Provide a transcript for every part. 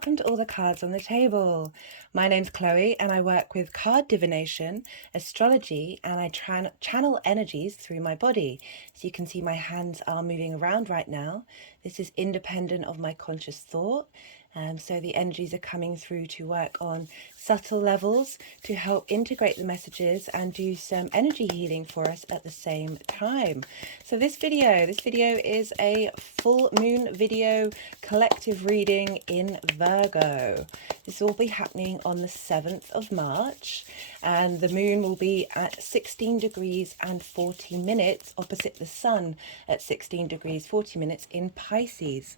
welcome to All the Cards on the Table. My name's Chloe and I work with card divination, astrology, and I channel energies through my body. So you can see my hands are moving around right now. This is independent of my conscious thought. So the energies are coming through to work on subtle levels to help integrate the messages and do some energy healing for us at the same time. So this video is a full moon video collective reading in Virgo. This will be happening on the 7th of March and the moon will be at 16 degrees and 40 minutes opposite the sun at 16 degrees 40 minutes in Pisces.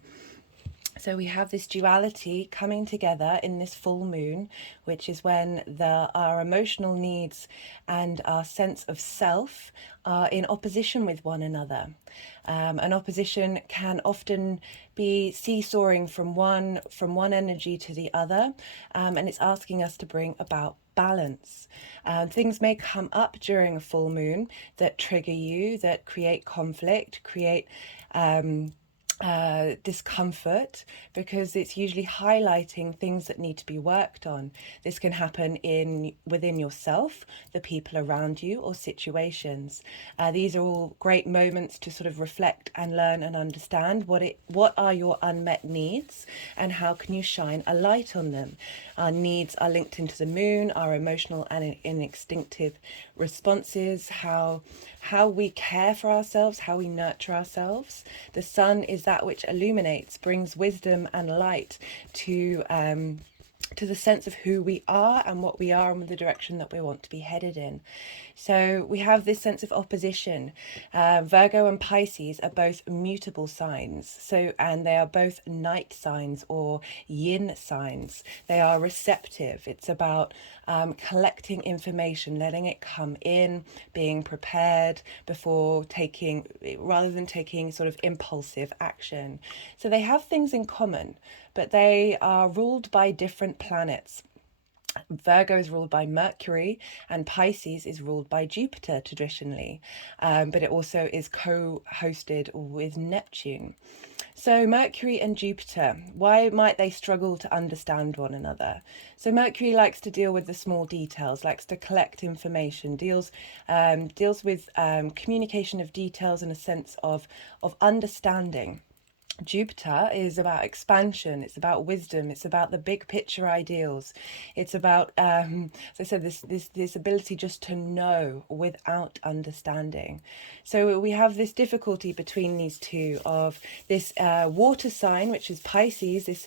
So we have this duality coming together in this full moon, which is when our emotional needs and our sense of self are in opposition with one another. An opposition can often be seesawing from one energy to the other, and it's asking us to bring about balance. Things may come up during a full moon that trigger you, that create conflict, create discomfort, because it's usually highlighting things that need to be worked on. This can happen within yourself, the people around you, or situations. These are all great moments to sort of reflect and learn and understand what are your unmet needs and how can you shine a light on them. Our needs are linked into the moon, our emotional and instinctive responses, how we care for ourselves, how we nurture ourselves. The sun is that which illuminates, brings wisdom and light to the sense of who we are and what we are and the direction that we want to be headed in. So we have this sense of opposition. Virgo and Pisces are both mutable signs, and they are both night signs or yin signs. They are receptive. It's about collecting information, letting it come in, being prepared before rather than taking sort of impulsive action. So they have things in common, but they are ruled by different planets. Virgo is ruled by Mercury and Pisces is ruled by Jupiter traditionally, but it also is co-hosted with Neptune. So Mercury and Jupiter, why might they struggle to understand one another? So Mercury likes to deal with the small details, likes to collect information, deals with communication of details and a sense of understanding. Jupiter is about expansion, it's about wisdom, it's about the big picture ideals. It's about, as I said, this ability just to know without understanding. So we have this difficulty between these two of this water sign, which is Pisces, this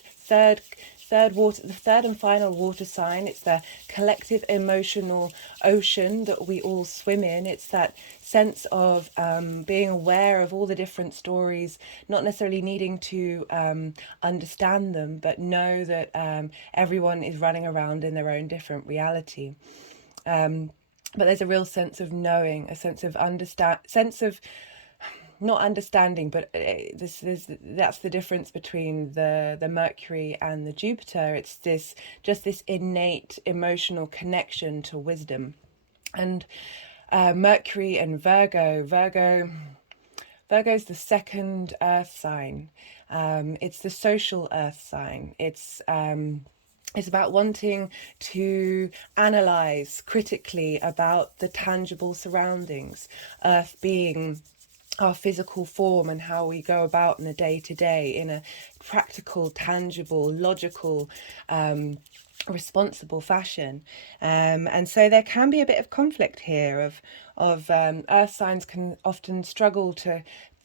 the third and final water sign. It's the collective emotional ocean that we all swim in. It's that sense of being aware of all the different stories, not necessarily needing to understand them, but know that everyone is running around in their own different reality. But there's a real sense of knowing, a sense of not understanding, but that's the difference between the Mercury and the Jupiter. It's this innate emotional connection to wisdom. And Mercury and Virgo is the second earth sign. It's the social earth sign. It's about wanting to analyze critically about the tangible surroundings, earth being our physical form and how we go about in a day-to-day in a practical, tangible, logical, responsible fashion. And so there can be a bit of conflict here of earth signs can often struggle to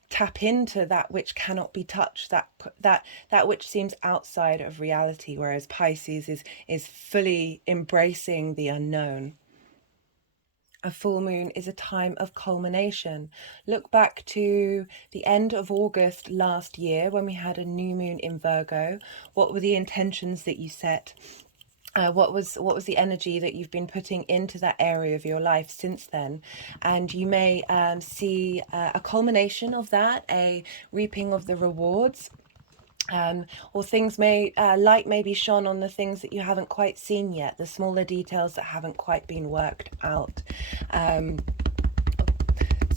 tap into that which cannot be touched, that which seems outside of reality, whereas Pisces is fully embracing the unknown. A full moon is a time of culmination. Look back to the end of August last year when we had a new moon in Virgo. What were the intentions that you set? What was the energy that you've been putting into that area of your life since then? And you may see a culmination of that, a reaping of the rewards. Or things light may be shone on the things that you haven't quite seen yet, the smaller details that haven't quite been worked out.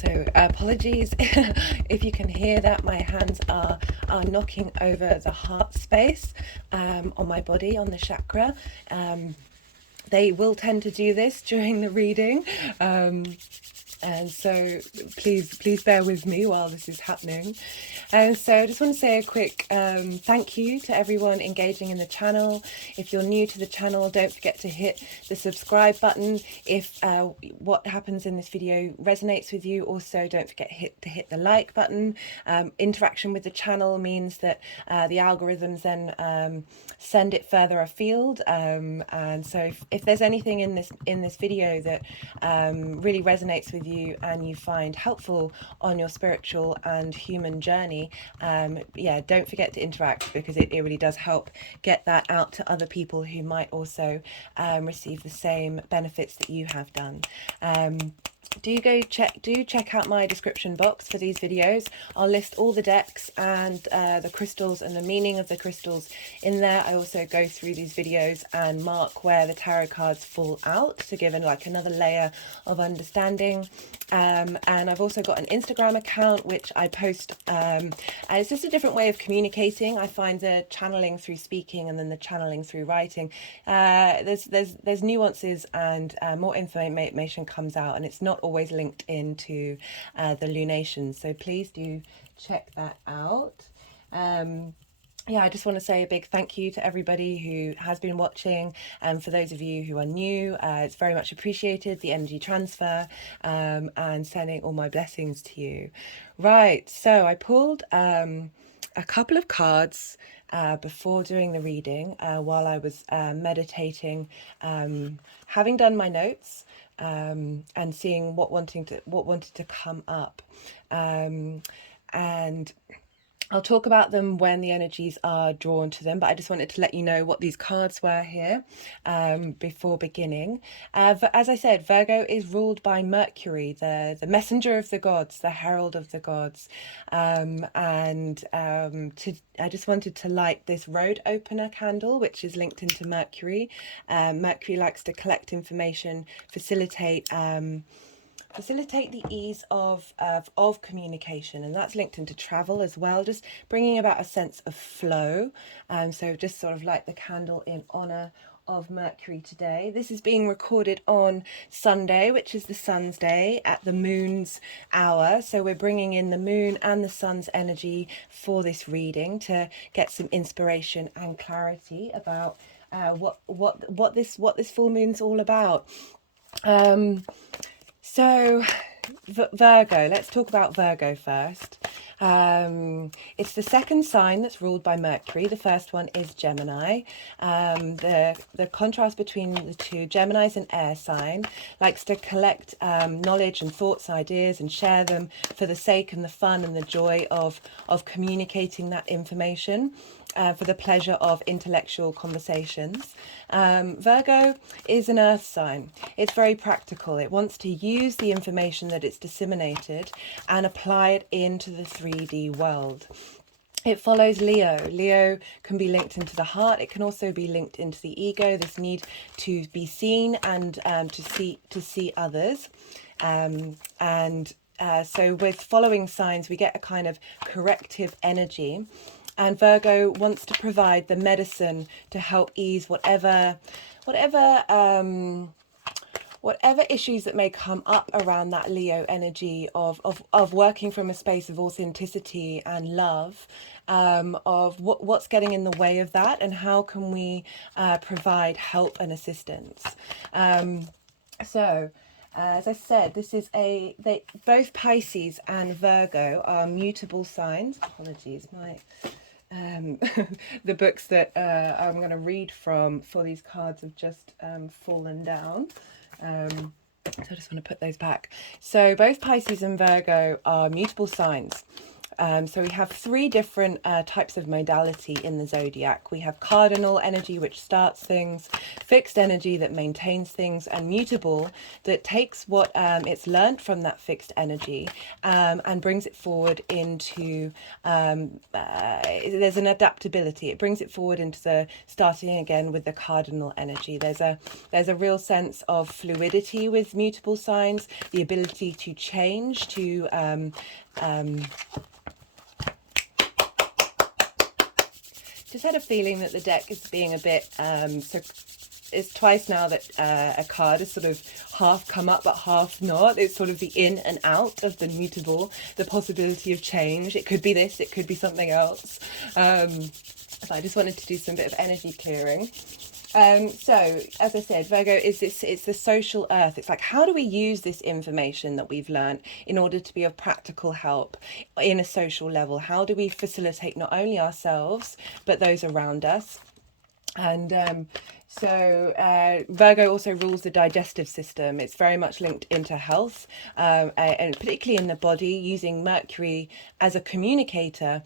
So apologies if you can hear that. My hands are knocking over the heart space on my body, on the chakra. They will tend to do this during the reading. And so please bear with me while this is happening. And so I just want to say a quick thank you to everyone engaging in the channel. If you're new to the channel, don't forget to hit the subscribe button. If what happens in this video resonates with you, also don't forget to hit the like button. Interaction with the channel means that the algorithms then send it further afield. And so if there's anything in this video that really resonates with you and you find helpful on your spiritual and human journey, yeah, don't forget to interact, because it really does help get that out to other people who might also receive the same benefits that you have done. Do check out my description box for these videos. I'll list all the decks and the crystals and the meaning of the crystals in there. I also go through these videos and mark where the tarot cards fall out to give like another layer of understanding. And I've also got an Instagram account which I post, and it's just a different way of communicating. I find the channeling through speaking and then the channeling through writing, there's nuances, and more information comes out, and it's not always linked into the lunations, so please do check that out. Yeah, I just want to say a big thank you to everybody who has been watching, and for those of you who are new, it's very much appreciated, the energy transfer, and sending all my blessings to you. Right, so I pulled a couple of cards before doing the reading, while I was meditating, having done my notes, and seeing what wanted to come up, and I'll talk about them when the energies are drawn to them, but I just wanted to let you know what these cards were here before beginning. As I said, Virgo is ruled by Mercury, the messenger of the gods, the herald of the gods. I just wanted to light this road opener candle, which is linked into Mercury. Mercury likes to collect information, facilitate the ease of communication, and that's linked into travel as well, just bringing about a sense of flow. So just sort of light the candle in honor of Mercury today. This is being recorded on Sunday, which is the sun's day, at the moon's hour, so we're bringing in the moon and the sun's energy for this reading to get some inspiration and clarity about what this full moon's all about. So Virgo, let's talk about Virgo first. It's the second sign that's ruled by Mercury. The first one is Gemini. The contrast between the two, Gemini's an air sign, likes to collect knowledge and thoughts, ideas, and share them for the sake and the fun and the joy of communicating that information. For the pleasure of intellectual conversations. Virgo is an earth sign. It's very practical. It wants to use the information that it's disseminated and apply it into the 3D world. It follows Leo. Leo can be linked into the heart. It can also be linked into the ego, this need to be seen and to see others. So with following signs, we get a kind of corrective energy. And Virgo wants to provide the medicine to help ease whatever issues that may come up around that Leo energy of working from a space of authenticity and love, of what's getting in the way of that, and how can we provide help and assistance. As I said, this is both Pisces and Virgo are mutable signs. Apologies, the books that I'm going to read from for these cards have just fallen down. So I just want to put those back. So both Pisces and Virgo are mutable signs. So we have three different types of modality in the zodiac. We have cardinal energy, which starts things, fixed energy that maintains things, and mutable that takes what it's learned from that fixed energy and brings it forward into, there's an adaptability. It brings it forward into the starting again with the cardinal energy. There's a real sense of fluidity with mutable signs, the ability to change, to just had a feeling that the deck is being a bit so it's twice now that a card is sort of half come up but half not. It's sort of the in and out of the mutable, the possibility of change. It could be this, it could be something else. So I just wanted to do some bit of energy clearing. So as I said, Virgo is this, it's the social earth. It's like, how do we use this information that we've learned in order to be of practical help in a social level? How do we facilitate not only ourselves, but those around us? And Virgo also rules the digestive system. It's very much linked into health, and particularly in the body, using Mercury as a communicator.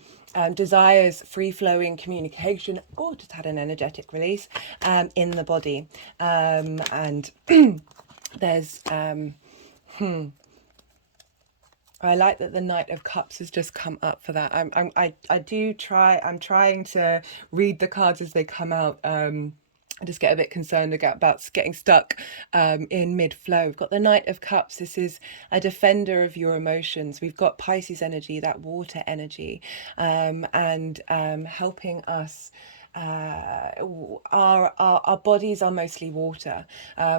Desires free-flowing communication. Oh, just had an energetic release in the body. And there's I like that the Knight of Cups has just come up for that. I'm trying to read the cards as they come out. I just get a bit concerned about getting stuck in mid-flow. We've got the Knight of Cups. This is a defender of your emotions. We've got Pisces energy, that water energy, and helping us. Our bodies are mostly water.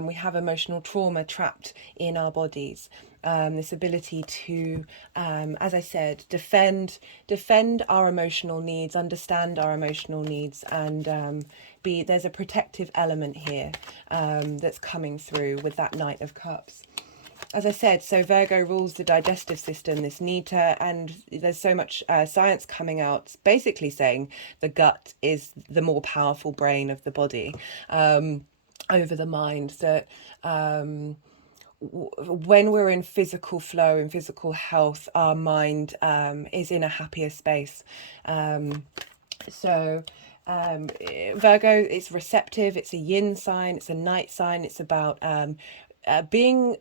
We have emotional trauma trapped in our bodies. This ability to, as I said, defend our emotional needs, understand our emotional needs, and there's a protective element here that's coming through with that Knight of Cups. As I said, so Virgo rules the digestive system, this need to, and there's so much science coming out basically saying the gut is the more powerful brain of the body over the mind, that when we're in physical flow, in physical health, our mind is in a happier space. Virgo is receptive. It's a yin sign. It's a night sign. It's about being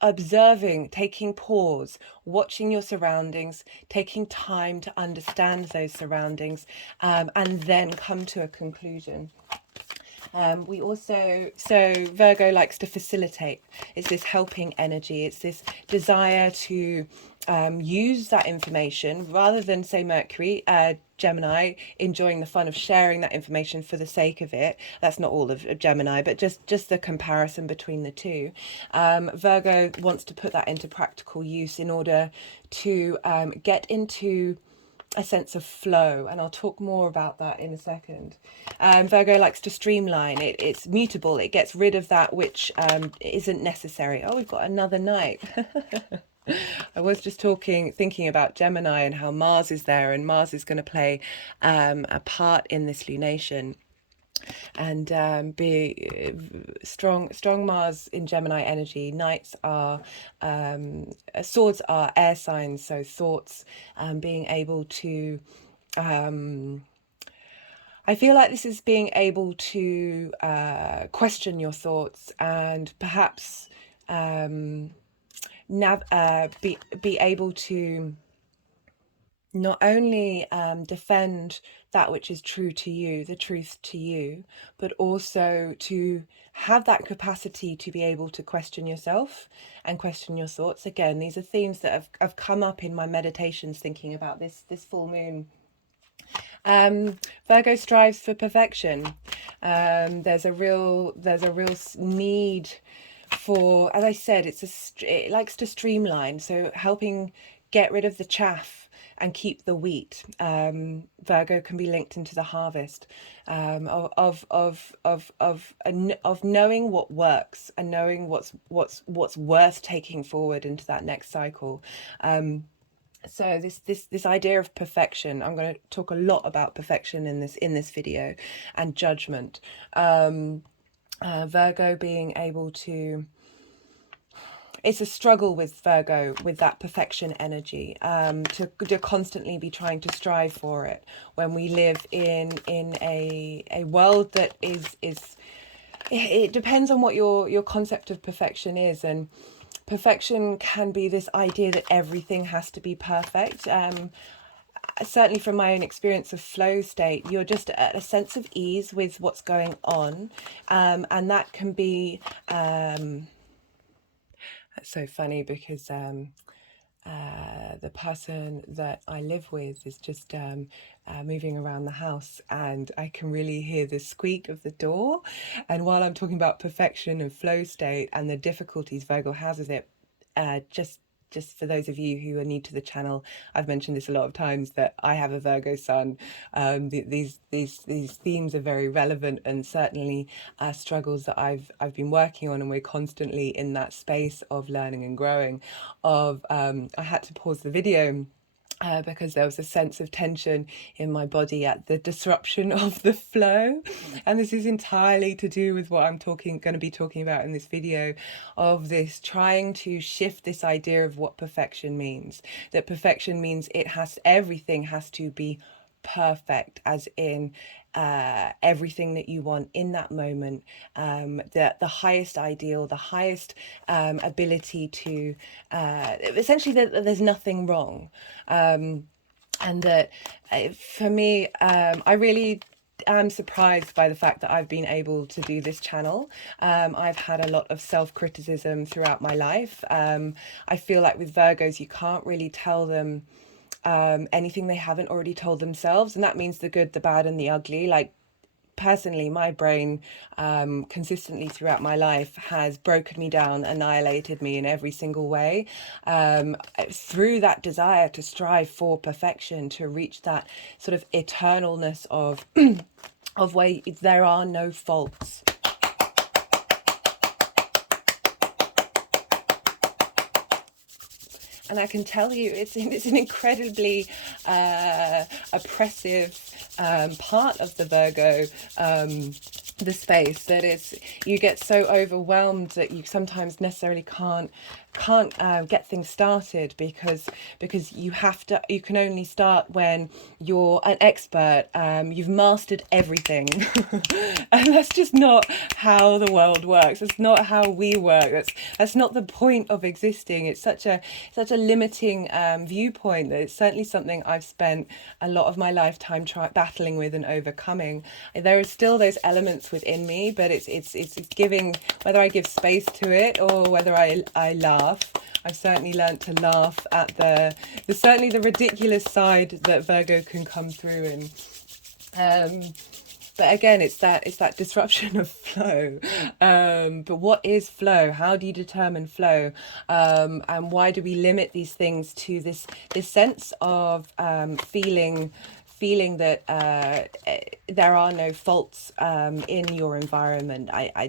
observing, taking pause, watching your surroundings, taking time to understand those surroundings, and then come to a conclusion. Virgo likes to facilitate. It's this helping energy. It's this desire to use that information rather than, say, Mercury, Gemini, enjoying the fun of sharing that information for the sake of it. That's not all of Gemini, but just the comparison between the two. Virgo wants to put that into practical use in order to get into a sense of flow, and I'll talk more about that in a second. Virgo likes to streamline. It's mutable. It gets rid of that which isn't necessary. Oh, we've got another night. I was just thinking about Gemini and how Mars is there, and Mars is going to play a part in this lunation, and be strong Mars in Gemini energy. Knights are swords are air signs, so thoughts, being able to I feel like this is being able to question your thoughts, and perhaps be able to not only defend that which is true to you, the truth to you, but also to have that capacity to be able to question yourself and question your thoughts. Again, these are themes that have come up in my meditations thinking about this full moon. Virgo strives for perfection. There's a real need for, as I said, it likes to streamline, so helping get rid of the chaff and keep the wheat. Virgo can be linked into the harvest of knowing what works and knowing what's worth taking forward into that next cycle. So this idea of perfection, I'm going to talk a lot about perfection in this video, and judgment. Virgo being able to it's a struggle with Virgo, with that perfection energy, to constantly be trying to strive for it when we live in a world that is it depends on what your concept of perfection is. And perfection can be this idea that everything has to be perfect. Certainly from my own experience of flow state, you're just at a sense of ease with what's going on, and that can be that's so funny because the person that I live with is just moving around the house, and I can really hear the squeak of the door. And while I'm talking about perfection and flow state and the difficulties Virgo has with it, just for those of you who are new to the channel, I've mentioned this a lot of times that I have a Virgo sun. These themes are very relevant, and certainly struggles that I've been working on, and we're constantly in that space of learning and growing. I had to pause the video because there was a sense of tension in my body at the disruption of the flow. And this is entirely to do with what I'm going to be talking about in this video, of this trying to shift this idea of what perfection means. That perfection means everything has to be perfect, as in everything that you want in that moment, the highest ideal, the highest ability to essentially that there's nothing wrong, and that for me, I really am surprised by the fact that I've been able to do this channel. I've had a lot of self-criticism throughout my life. I feel like with Virgos you can't really tell them anything they haven't already told themselves, and that means the good, the bad, and the ugly. Like, personally, my brain consistently throughout my life has broken me down, annihilated me in every single way, through that desire to strive for perfection, to reach that sort of eternalness of of where there are no faults. And I can tell you, it's an incredibly oppressive part of the Virgo, the space, that you get so overwhelmed that you sometimes necessarily can't get things started, because you can only start when you're an expert, you've mastered everything. And that's just not how the world works. That's not how we work. That's not the point of existing. It's such a limiting viewpoint that it's certainly something I've spent a lot of my lifetime battling with and overcoming. There are still those elements within me, but it's giving, whether I give space to it or whether I laugh. I've certainly learned to laugh at certainly the ridiculous side that Virgo can come through in. But again, it's that disruption of flow. But what is flow? How do you determine flow? And why do we limit these things to this sense of feeling that there are no faults in your environment? I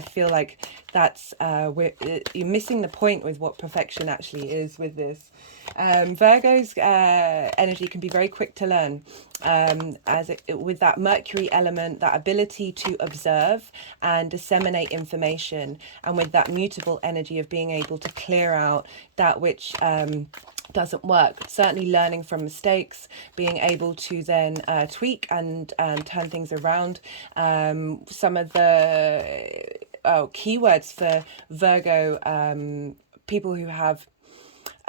feel like that's you're missing the point with what perfection actually is with this. Virgo's energy can be very quick to learn, with that Mercury element, that ability to observe and disseminate information, and with that mutable energy of being able to clear out that which doesn't work. Certainly learning from mistakes, being able to then tweak and turn things around. Some of the keywords for Virgo, people who have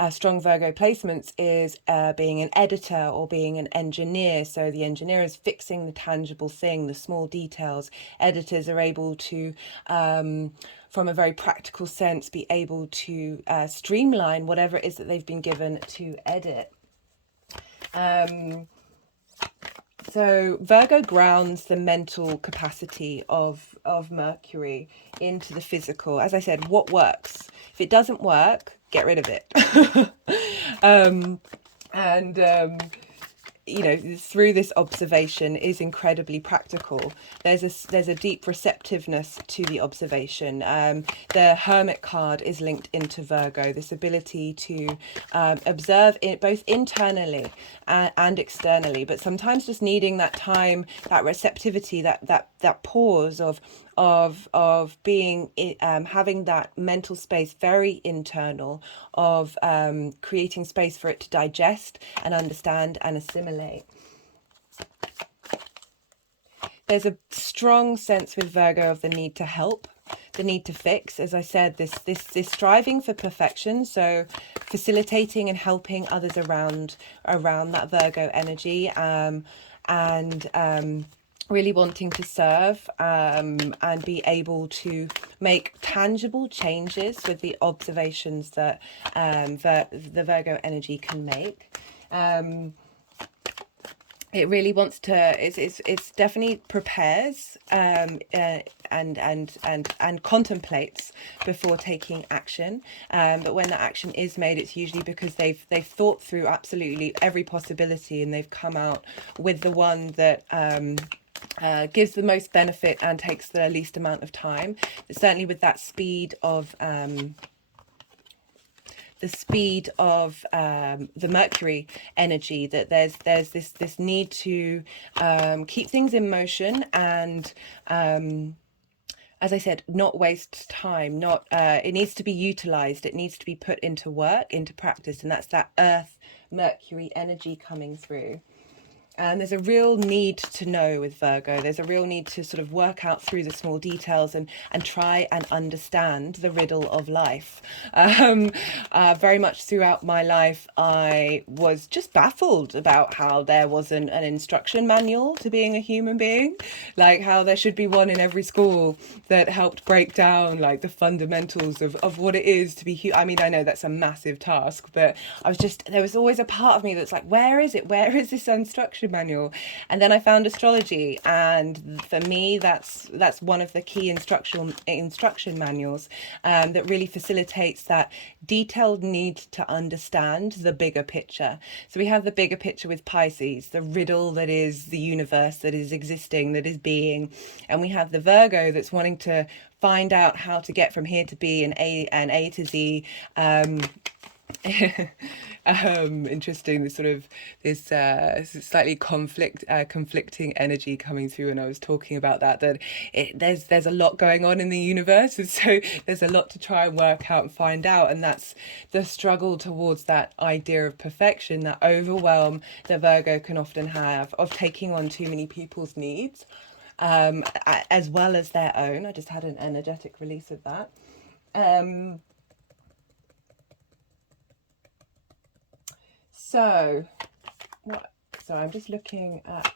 strong Virgo placements, is being an editor or being an engineer. So the engineer is fixing the tangible thing, the small details. Editors are able to, from a very practical sense, be able to streamline whatever it is that they've been given to edit. So Virgo grounds the mental capacity of Mercury into the physical. As I said, what works? If it doesn't work, get rid of it. you know, through this observation is incredibly practical. There's a deep receptiveness to the observation. The Hermit card is linked into Virgo, this ability to observe it both internally and externally, but sometimes just needing that time, that receptivity, that pause of being having that mental space very internal, of creating space for it to digest and understand and assimilate. There's a strong sense with Virgo of the need to help, the need to fix. As I said, this striving for perfection, so facilitating and helping others around that Virgo energy, and really wanting to serve, and be able to make tangible changes with the observations that the Virgo energy can make. It really wants to. It's definitely prepares and contemplates before taking action. But when the action is made, it's usually because they've thought through absolutely every possibility, and they've come out with the one that gives the most benefit and takes the least amount of time. Certainly with that speed of the Mercury energy, that there's this need to keep things in motion and, as I said, not waste time. Not it needs to be utilized. It needs to be put into work, into practice, and that's that Earth Mercury energy coming through. And there's a real need to know with Virgo. There's a real need to sort of work out through the small details and try and understand the riddle of life. Very much throughout my life, I was just baffled about how there wasn't an instruction manual to being a human being, like how there should be one in every school that helped break down like the fundamentals of what it is to be human. I mean, I know that's a massive task, but there was always a part of me that's like, where is it? Where is this instruction manual? And then I found astrology, and for me that's one of the key instruction manuals that really facilitates that detailed need to understand the bigger picture. So we have the bigger picture with Pisces, the riddle that is the universe, that is existing, that is being, and we have the Virgo that's wanting to find out how to get from here to B and A to Z. Interesting, this slightly conflicting energy coming through when I was talking about that there's a lot going on in the universe, and so there's a lot to try and work out and find out, and that's the struggle towards that idea of perfection, that overwhelm that Virgo can often have of taking on too many people's needs, as well as their own. I just had an energetic release of that. So I'm just looking at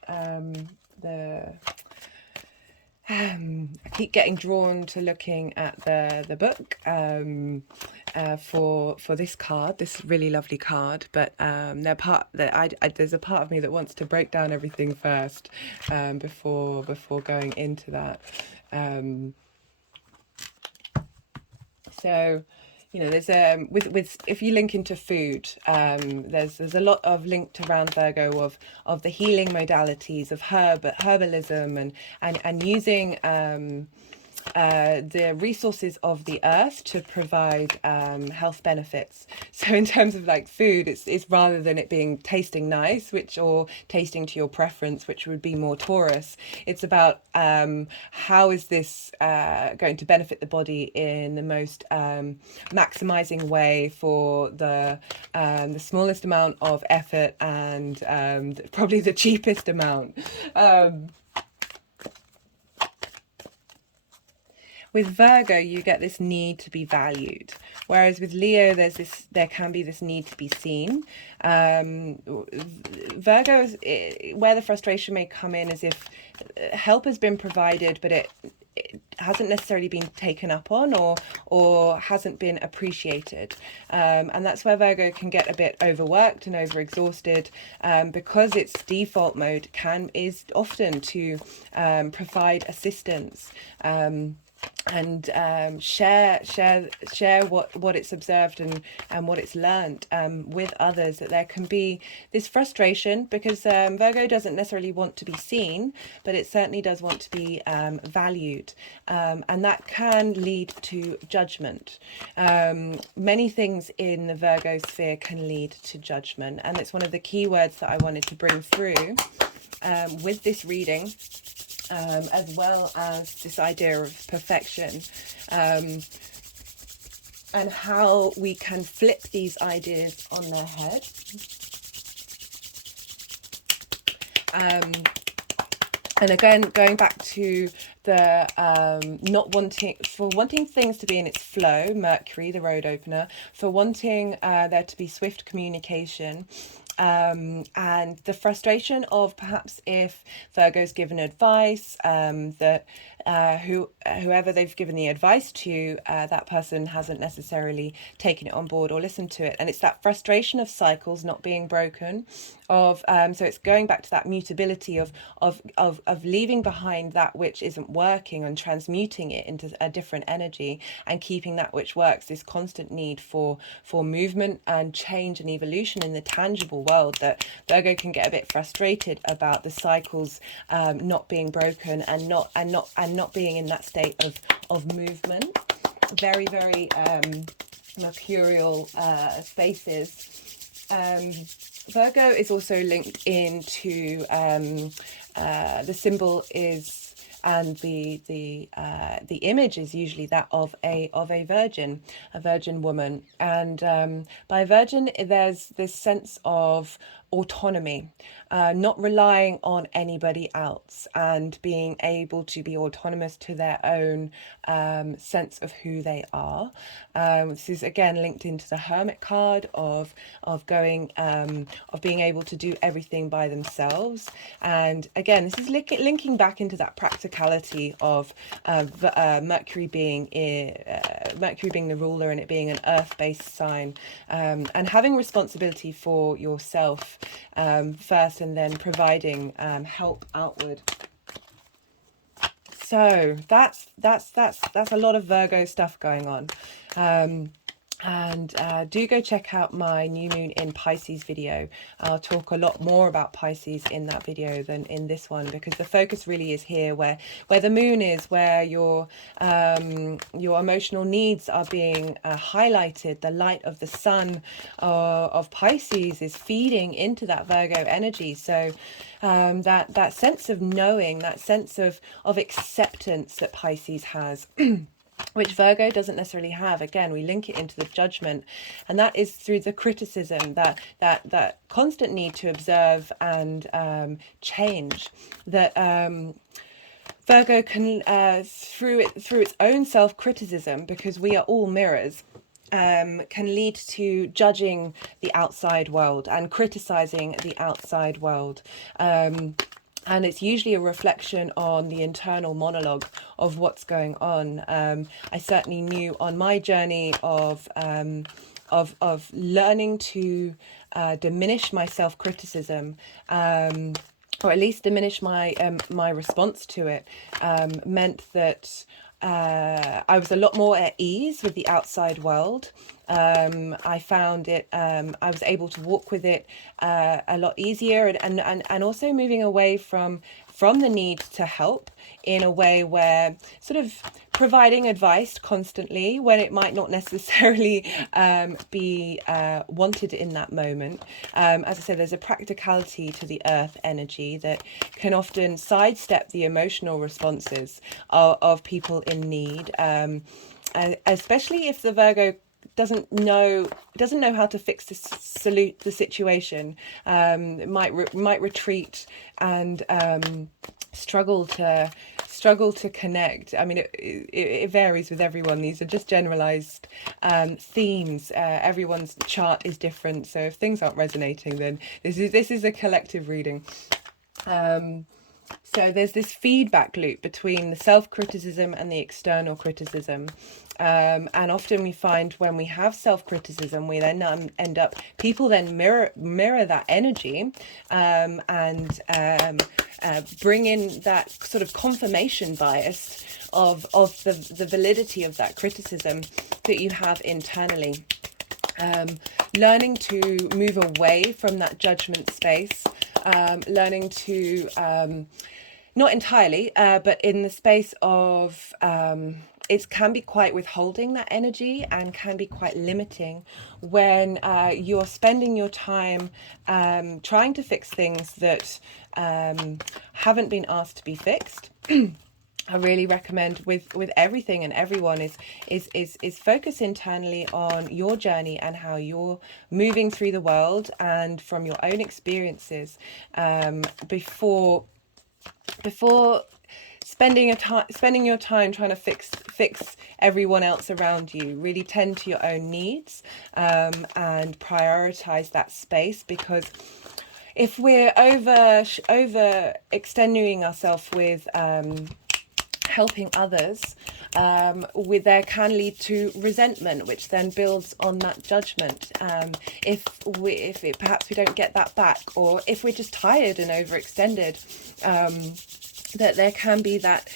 I keep getting drawn to looking at the book for this card, this really lovely card, but there's a part of me that wants to break down everything first before going into that. So, you know, there's with if you link into food, there's a lot of linked around Virgo of the healing modalities of herbalism and using the resources of the earth to provide health benefits. So in terms of like food, it's rather than it being tasting nice, or tasting to your preference, which would be more Taurus, it's about how is this going to benefit the body in the most maximizing way for the smallest amount of effort and probably the cheapest amount. With Virgo, you get this need to be valued, whereas with Leo, there can be this need to be seen. Virgo, where the frustration may come in, is if help has been provided, but it hasn't necessarily been taken up on or hasn't been appreciated, and that's where Virgo can get a bit overworked and overexhausted, because its default mode is often to provide assistance. share what it's observed and what it's learned with others, that there can be this frustration because Virgo doesn't necessarily want to be seen, but it certainly does want to be valued, and that can lead to judgment. Many things in the Virgo sphere can lead to judgment, and it's one of the key words that I wanted to bring through with this reading, as well as this idea of perfection, and how we can flip these ideas on their head. And again, going back to the wanting things to be in its flow, Mercury, the road opener, for wanting there to be swift communication. And the frustration of perhaps if Virgo's given advice, that whoever they've given the advice to, that person hasn't necessarily taken it on board or listened to it. And it's that frustration of cycles not being broken, so it's going back to that mutability of leaving behind that which isn't working and transmuting it into a different energy and keeping that which works. This constant need for movement and change and evolution in the tangible world, that Virgo can get a bit frustrated about the cycles not being broken and not being in that state of movement. Very, very mercurial spaces. Virgo is also linked into the symbol is, and the image is usually that of a virgin, a virgin woman, and by virgin there's this sense of autonomy, not relying on anybody else, and being able to be autonomous to their own sense of who they are. This is again linked into the Hermit card of going of being able to do everything by themselves. And again, this is linking back into that practicality of Mercury being the ruler, and it being an earth-based sign, and having responsibility for yourself first, and then providing help outward. So that's a lot of Virgo stuff going on. And do go check out my new moon in Pisces video. I'll talk a lot more about Pisces in that video than in this one, because the focus really is here, where the moon is, where your emotional needs are being highlighted. The light of the sun of Pisces is feeding into that Virgo energy. So that sense of knowing, that sense of acceptance that Pisces has, which Virgo doesn't necessarily have. Again, we link it into the judgment, and that is through the criticism, that constant need to observe and change, that Virgo can through its own self-criticism, because we are all mirrors, can lead to judging the outside world and criticizing the outside world. And it's usually a reflection on the internal monologue of what's going on. I certainly knew on my journey of learning to diminish my self-criticism, or at least diminish my my response to it, meant that I was a lot more at ease with the outside world. I found it, I was able to walk with it a lot easier, and also moving away from the need to help in a way where sort of providing advice constantly when it might not necessarily be wanted in that moment. As I said, there's a practicality to the earth energy that can often sidestep the emotional responses of people in need, especially if the Virgo doesn't know how to fix the situation. It might retreat and struggle to connect. I mean, it varies with everyone. These are just generalized themes. Everyone's chart is different, so if things aren't resonating, then this is a collective reading. So there's this feedback loop between the self-criticism and the external criticism. And often we find when we have self-criticism, we then end up, people then mirror that energy, and bring in that sort of confirmation bias of the validity of that criticism that you have internally. Learning to move away from that judgment space, learning to, not entirely, but in the space of, it can be quite withholding, that energy, and can be quite limiting when you're spending your time trying to fix things that haven't been asked to be fixed. I really recommend with everything and everyone is focus internally on your journey and how you're moving through the world, and from your own experiences, before spending your time trying to fix everyone else around you. Really tend to your own needs, and prioritize that space, because if we're over extending ourselves with helping others, there can lead to resentment, which then builds on that judgment. Perhaps we don't get that back, or if we're just tired and overextended, that there can be that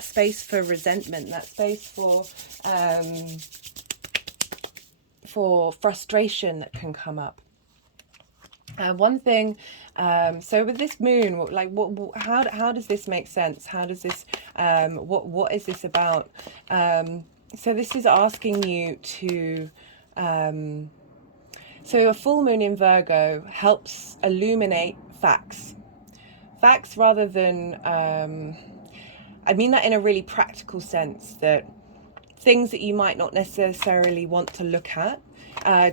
space for resentment, that space for frustration that can come up. One thing, so with this moon, like how does this make sense? How does this, what is this about? So this is asking you to, so a full moon in Virgo helps illuminate facts rather than, I mean that in a really practical sense, that things that you might not necessarily want to look at,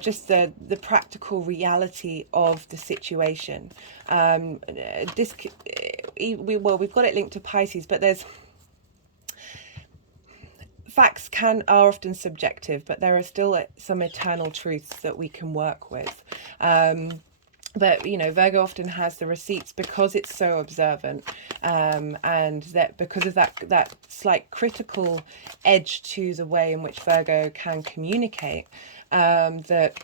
just the practical reality of the situation. We've got it linked to Pisces, but there's facts are often subjective, but there are still some eternal truths that we can work with. But Virgo often has the receipts because it's so observant, and that because of that slight critical edge to the way in which Virgo can communicate, that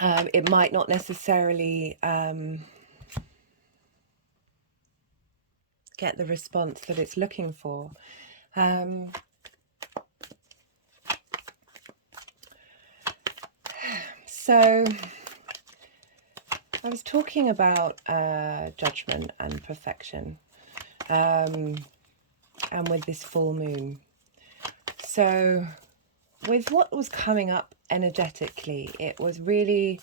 it might not necessarily get the response that it's looking for. So I was talking about judgment and perfection, and with this full moon. So with what was coming up energetically, it was really,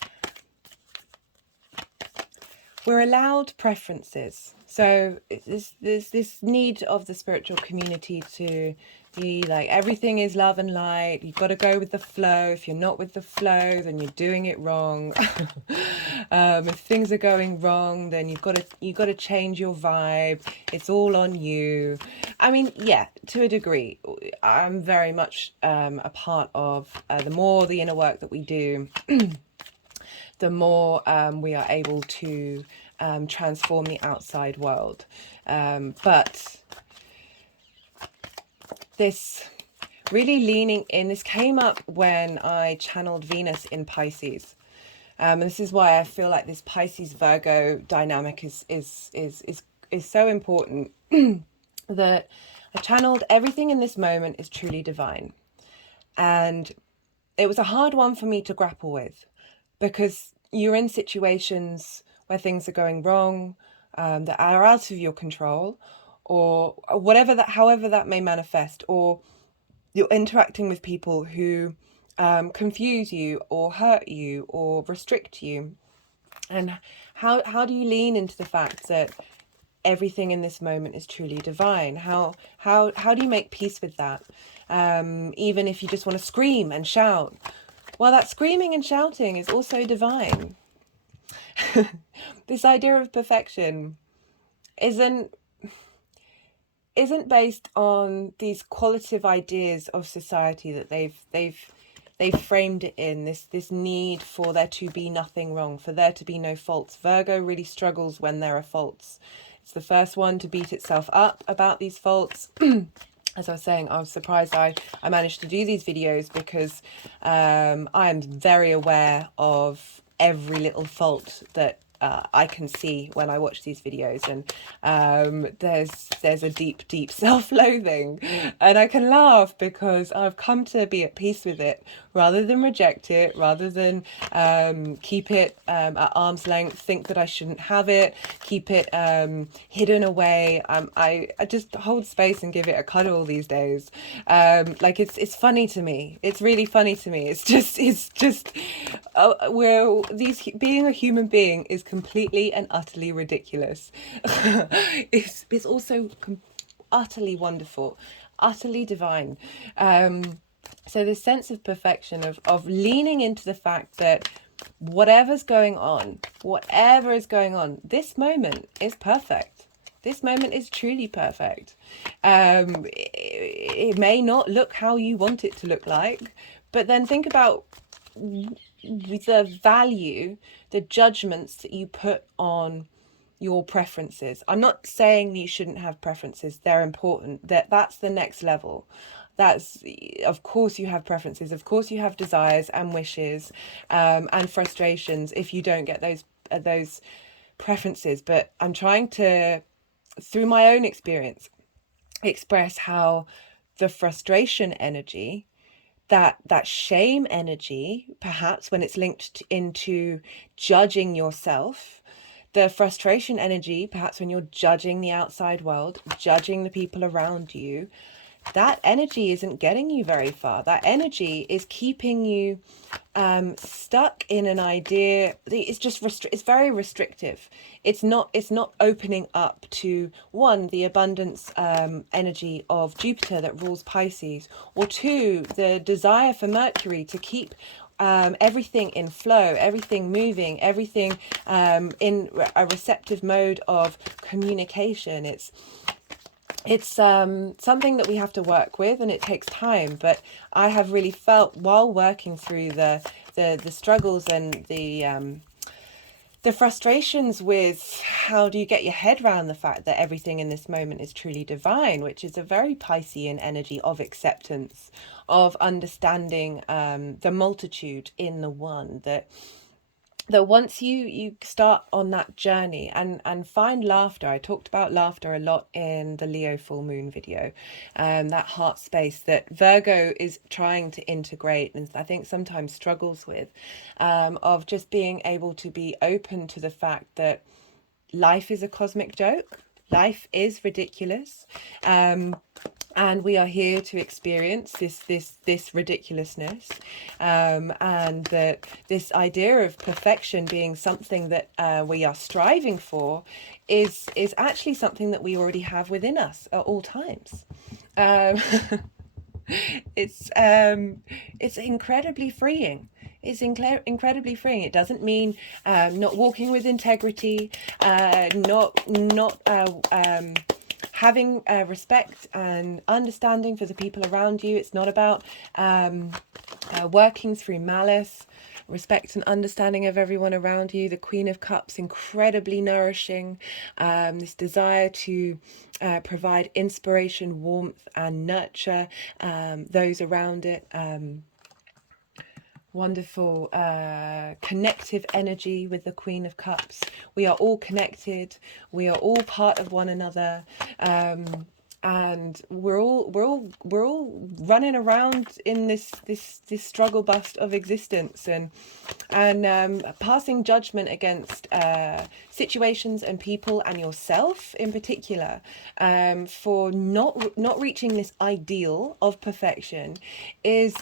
we're allowed preferences. So there's this need of the spiritual community to be like, everything is love and light. You've got to go with the flow. If you're not with the flow, then you're doing it wrong. If things are going wrong, then you've got to change your vibe. It's all on you. I mean, yeah, to a degree, I'm very much a part of the more the inner work that we do, the more we are able to transform the outside world. But this really leaning in, this came up when I channeled Venus in Pisces. And this is why I feel like this Pisces Virgo dynamic is so important. That I channeled everything in this moment is truly divine. And it was a hard one for me to grapple with, because you're in situations where things are going wrong, that are out of your control, or however that may manifest, or you're interacting with people who confuse you or hurt you or restrict you. And how do you lean into the fact that everything in this moment is truly divine? How do you make peace with that? Even if you just want to scream and shout, well, that screaming and shouting is also divine. This idea of perfection isn't based on these qualitative ideas of society that they've they framed it in this need for there to be nothing wrong, for there to be no faults. Virgo really struggles when there are faults. It's the first one to beat itself up about these faults. As I was saying, I was surprised I managed to do these videos because I am very aware of every little fault that I can see when I watch these videos, and there's a deep self-loathing, and I can laugh because I've come to be at peace with it rather than reject it, rather than keep it at arm's length, think that I shouldn't have it, keep it hidden away. I just hold space and give it a cuddle these days. Like it's funny to me. It's really funny to me. It's just being a human being is completely and utterly ridiculous. It's also utterly wonderful, utterly divine. So this sense of perfection, of leaning into the fact that whatever is going on, this moment is perfect. This moment is truly perfect. It may not look how you want it to look like, but then think about the value, the judgments that you put on your preferences. I'm not saying you shouldn't have preferences. They're important. That's the next level. That's, of course you have preferences, of course you have desires and wishes and frustrations if you don't get those preferences. But I'm trying to, through my own experience, express how the frustration energy, that shame energy, perhaps when it's linked into judging yourself, the frustration energy, perhaps when you're judging the outside world, judging the people around you, that energy isn't getting you very far. That energy is keeping you stuck in an idea. It's very restrictive. It's not opening up to, one, the abundance energy of Jupiter that rules Pisces, or two, the desire for Mercury to keep everything in flow, everything moving, everything in a receptive mode of communication. It's something that we have to work with, and it takes time. But I have really felt, while working through the struggles and the frustrations with how do you get your head around the fact that everything in this moment is truly divine, which is a very Piscean energy of acceptance, of understanding the multitude in the one, that once you start on that journey and find laughter. I talked about laughter a lot in the Leo full moon video, that heart space that Virgo is trying to integrate, and I think sometimes struggles with, of just being able to be open to the fact that life is a cosmic joke, life is ridiculous, and we are here to experience this ridiculousness, and that this idea of perfection being something that we are striving for is actually something that we already have within us at all times. It's incredibly freeing. It's incredibly freeing. It doesn't mean not walking with integrity, not having respect and understanding for the people around you. It's not about working through malice. Respect and understanding of everyone around you. The Queen of Cups, incredibly nourishing. This desire to provide inspiration, warmth, and nurture those around it. Wonderful connective energy with the Queen of Cups. We are all connected. We are all part of one another, and we're all running around in this struggle bust of existence, and passing judgment against situations and people, and yourself in particular, for not reaching this ideal of perfection is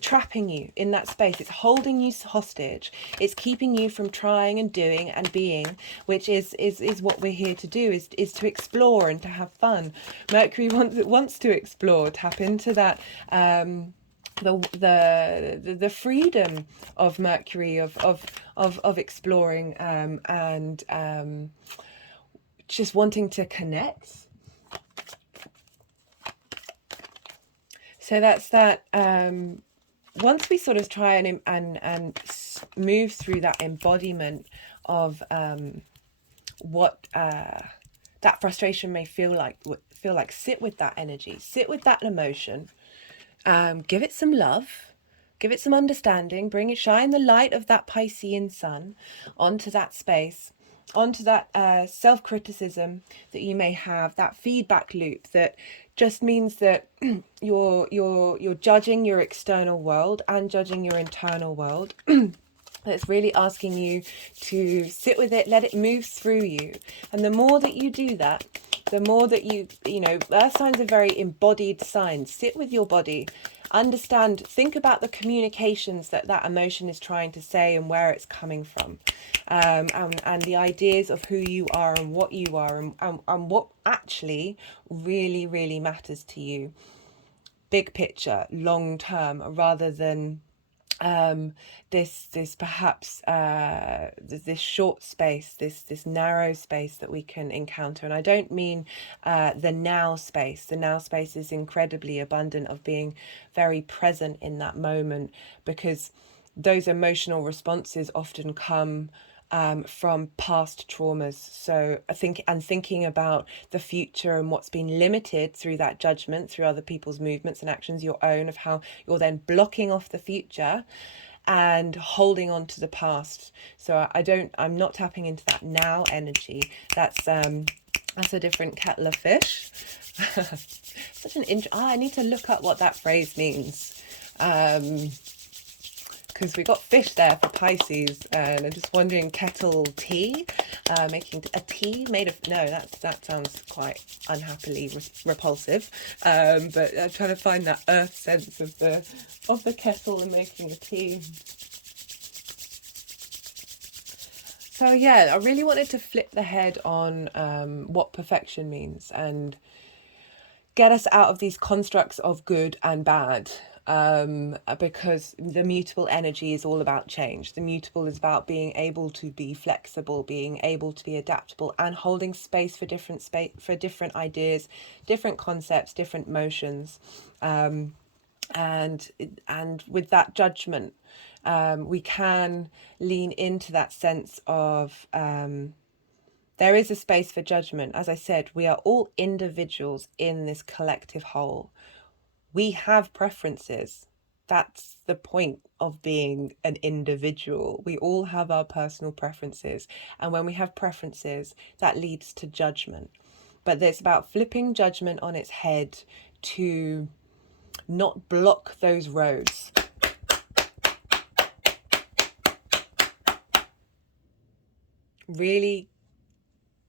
trapping you in that space. It's holding you hostage. It's keeping you from trying and doing and being, which is what we're here to do, is to explore and to have fun. Mercury wants to explore, tap into that the freedom of Mercury, of exploring, and just wanting to connect. So that's that once we sort of try and move through that embodiment of what that frustration may feel like, sit with that energy, sit with that emotion, give it some love, give it some understanding, shine the light of that Piscean sun onto that space, onto that self-criticism that you may have, that feedback loop that just means that you're judging your external world and judging your internal world. It's really asking you to sit with it, let it move through you. And the more that you do that, the more that you know, earth signs are very embodied signs. Sit with your body, understand, think about the communications that that emotion is trying to say and where it's coming from. And the ideas of who you are and what you are and what actually really, really matters to you. Big picture, long term, rather than this perhaps this short space, this narrow space that we can encounter. And I don't mean the now space. The now space is incredibly abundant of being very present in that moment, because those emotional responses often come from past traumas. So thinking about the future and what's been limited through that judgment, through other people's movements and actions, your own, of how you're then blocking off the future and holding on to the past. So I'm not tapping into that now energy. That's a different kettle of fish. Such an I need to look up what that phrase means. Because we got fish there for Pisces, and I'm just wondering, kettle tea, making a tea made of, no, that sounds quite unhappily repulsive, but I'm trying to find that earth sense of the kettle and making a tea. So yeah, I really wanted to flip the head on what perfection means and get us out of these constructs of good and bad. Because the mutable energy is all about change. The mutable is about being able to be flexible, being able to be adaptable, and holding space for different ideas, different concepts, different motions, and with that judgment, we can lean into that sense of there is a space for judgment. As I said, we are all individuals in this collective whole. We have preferences. That's the point of being an individual. We all have our personal preferences. And when we have preferences, that leads to judgment. But it's about flipping judgment on its head to not block those roads. Really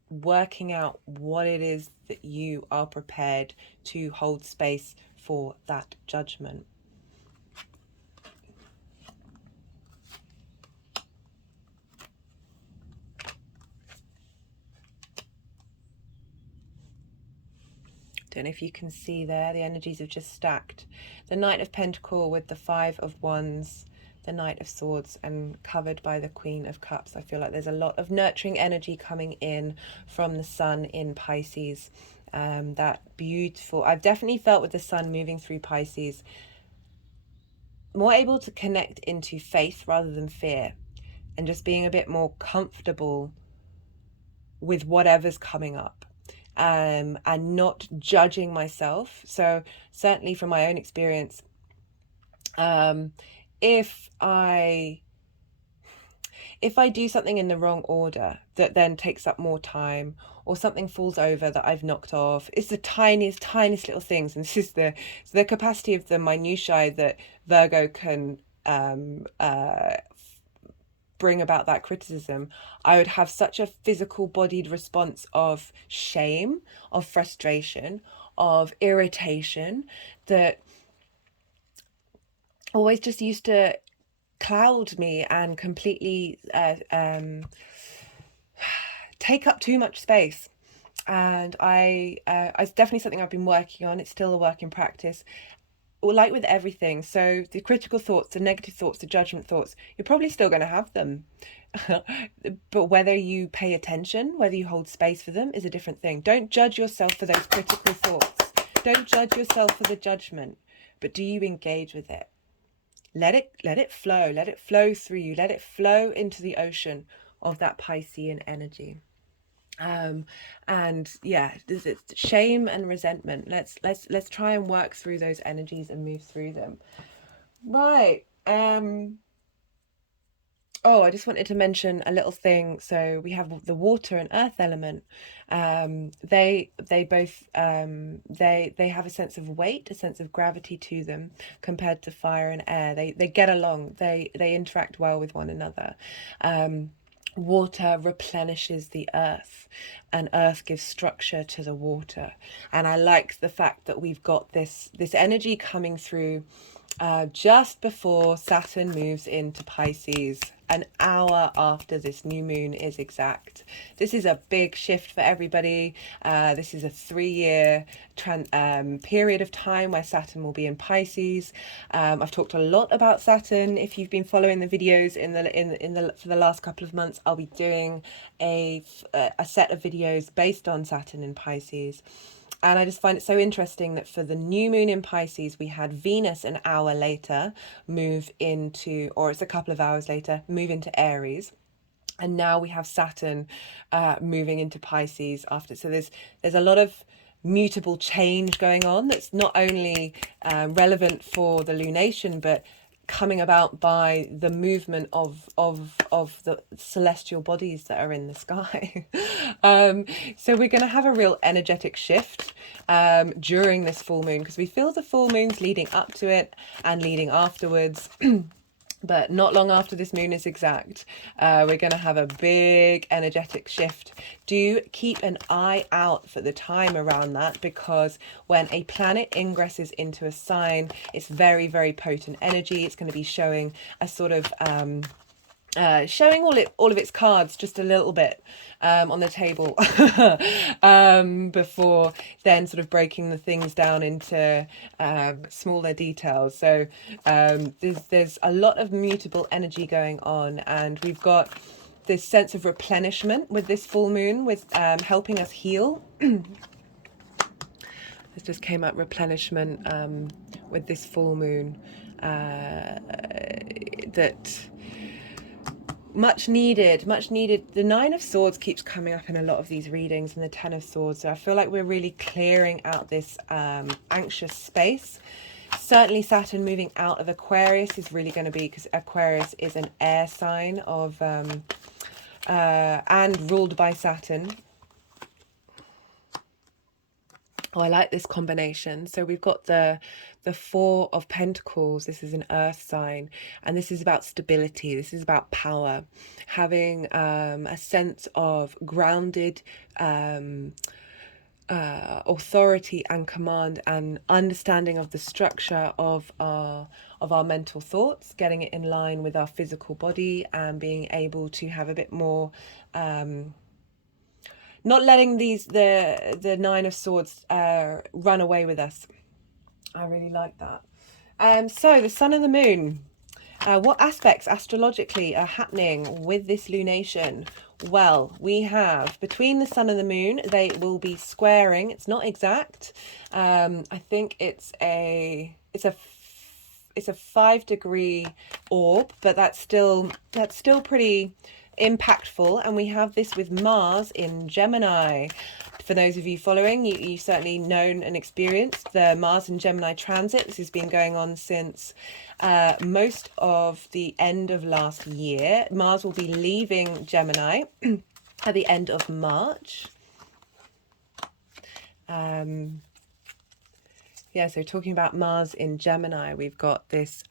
working out what it is that you are prepared to hold space for that judgment. Don't know if you can see there, the energies have just stacked. The Knight of Pentacles with the Five of Wands, the Knight of Swords, and covered by the Queen of Cups. I feel like there's a lot of nurturing energy coming in from the Sun in Pisces. That beautiful, I've definitely felt with the Sun moving through Pisces, more able to connect into faith rather than fear, and just being a bit more comfortable with whatever's coming up, and not judging myself. So certainly from my own experience, if I do something in the wrong order that then takes up more time, or something falls over that I've knocked off, it's the tiniest little things. And this is the capacity of the minutiae that Virgo can bring about that criticism. I would have such a physical bodied response of shame, of frustration, of irritation, that always just used to cloud me and completely take up too much space. And it's definitely something I've been working on. It's still a work in practice, like with everything. So the critical thoughts, the negative thoughts, the judgment thoughts, you're probably still going to have them. But whether you pay attention, whether you hold space for them, is a different thing. Don't judge yourself for those critical thoughts. Don't judge yourself for the judgment. But do you engage with it? let it flow, let it flow through you, let it flow into the ocean of that Piscean energy. And yeah, it's shame and resentment. Let's try and work through those energies and move through them. Right. Oh, I just wanted to mention a little thing. So we have the water and earth element. They both they have a sense of weight, a sense of gravity to them compared to fire and air. They get along. They interact well with one another. Water replenishes the earth, and earth gives structure to the water. And I like the fact that we've got this energy coming through just before Saturn moves into Pisces, an hour after this new moon is exact. This is a big shift for everybody. This is a 3-year period of time where Saturn will be in Pisces. I've talked a lot about Saturn. If you've been following the videos for the last couple of months, I'll be doing a set of videos based on Saturn in Pisces. And I just find it so interesting that for the new moon in Pisces, we had Venus an hour later move into, or it's a couple of hours later, move into Aries. And now we have Saturn moving into Pisces after. So there's a lot of mutable change going on that's not only relevant for the lunation, but coming about by the movement of the celestial bodies that are in the sky. So we're going to have a real energetic shift during this full moon, because we feel the full moons leading up to it and leading afterwards. But not long after this moon is exact, we're going to have a big energetic shift. Do keep an eye out for the time around that, because when a planet ingresses into a sign, it's very, very potent energy. It's going to be showing a sort of showing all of its cards just a little bit on the table before then sort of breaking the things down into smaller details. So there's a lot of mutable energy going on, and we've got this sense of replenishment with this full moon, with helping us heal. This just came up, replenishment with this full moon, that much needed. The 9 of Swords keeps coming up in a lot of these readings, and the 10 of Swords. So I feel like we're really clearing out this anxious space. Certainly Saturn moving out of Aquarius is really going to be, because Aquarius is an air sign of and ruled by Saturn. Oh, I like this combination. So we've got the 4 of Pentacles. This is an earth sign, and this is about stability. This is about power, having a sense of grounded authority and command, and understanding of the structure of our mental thoughts, getting it in line with our physical body, and being able to have a bit more not letting the 9 of Swords run away with us. I really like that. So the sun and the moon, what aspects astrologically are happening with this lunation? Well, we have between the sun and the moon, they will be squaring. It's not exact. I think it's a 5-degree orb, but that's still pretty impactful. And we have this with Mars in Gemini. For those of you following, you certainly known and experienced the Mars and Gemini transit. This has been going on since most of the end of last year. Mars will be leaving Gemini at the end of March. Yeah, so talking about Mars in Gemini, we've got this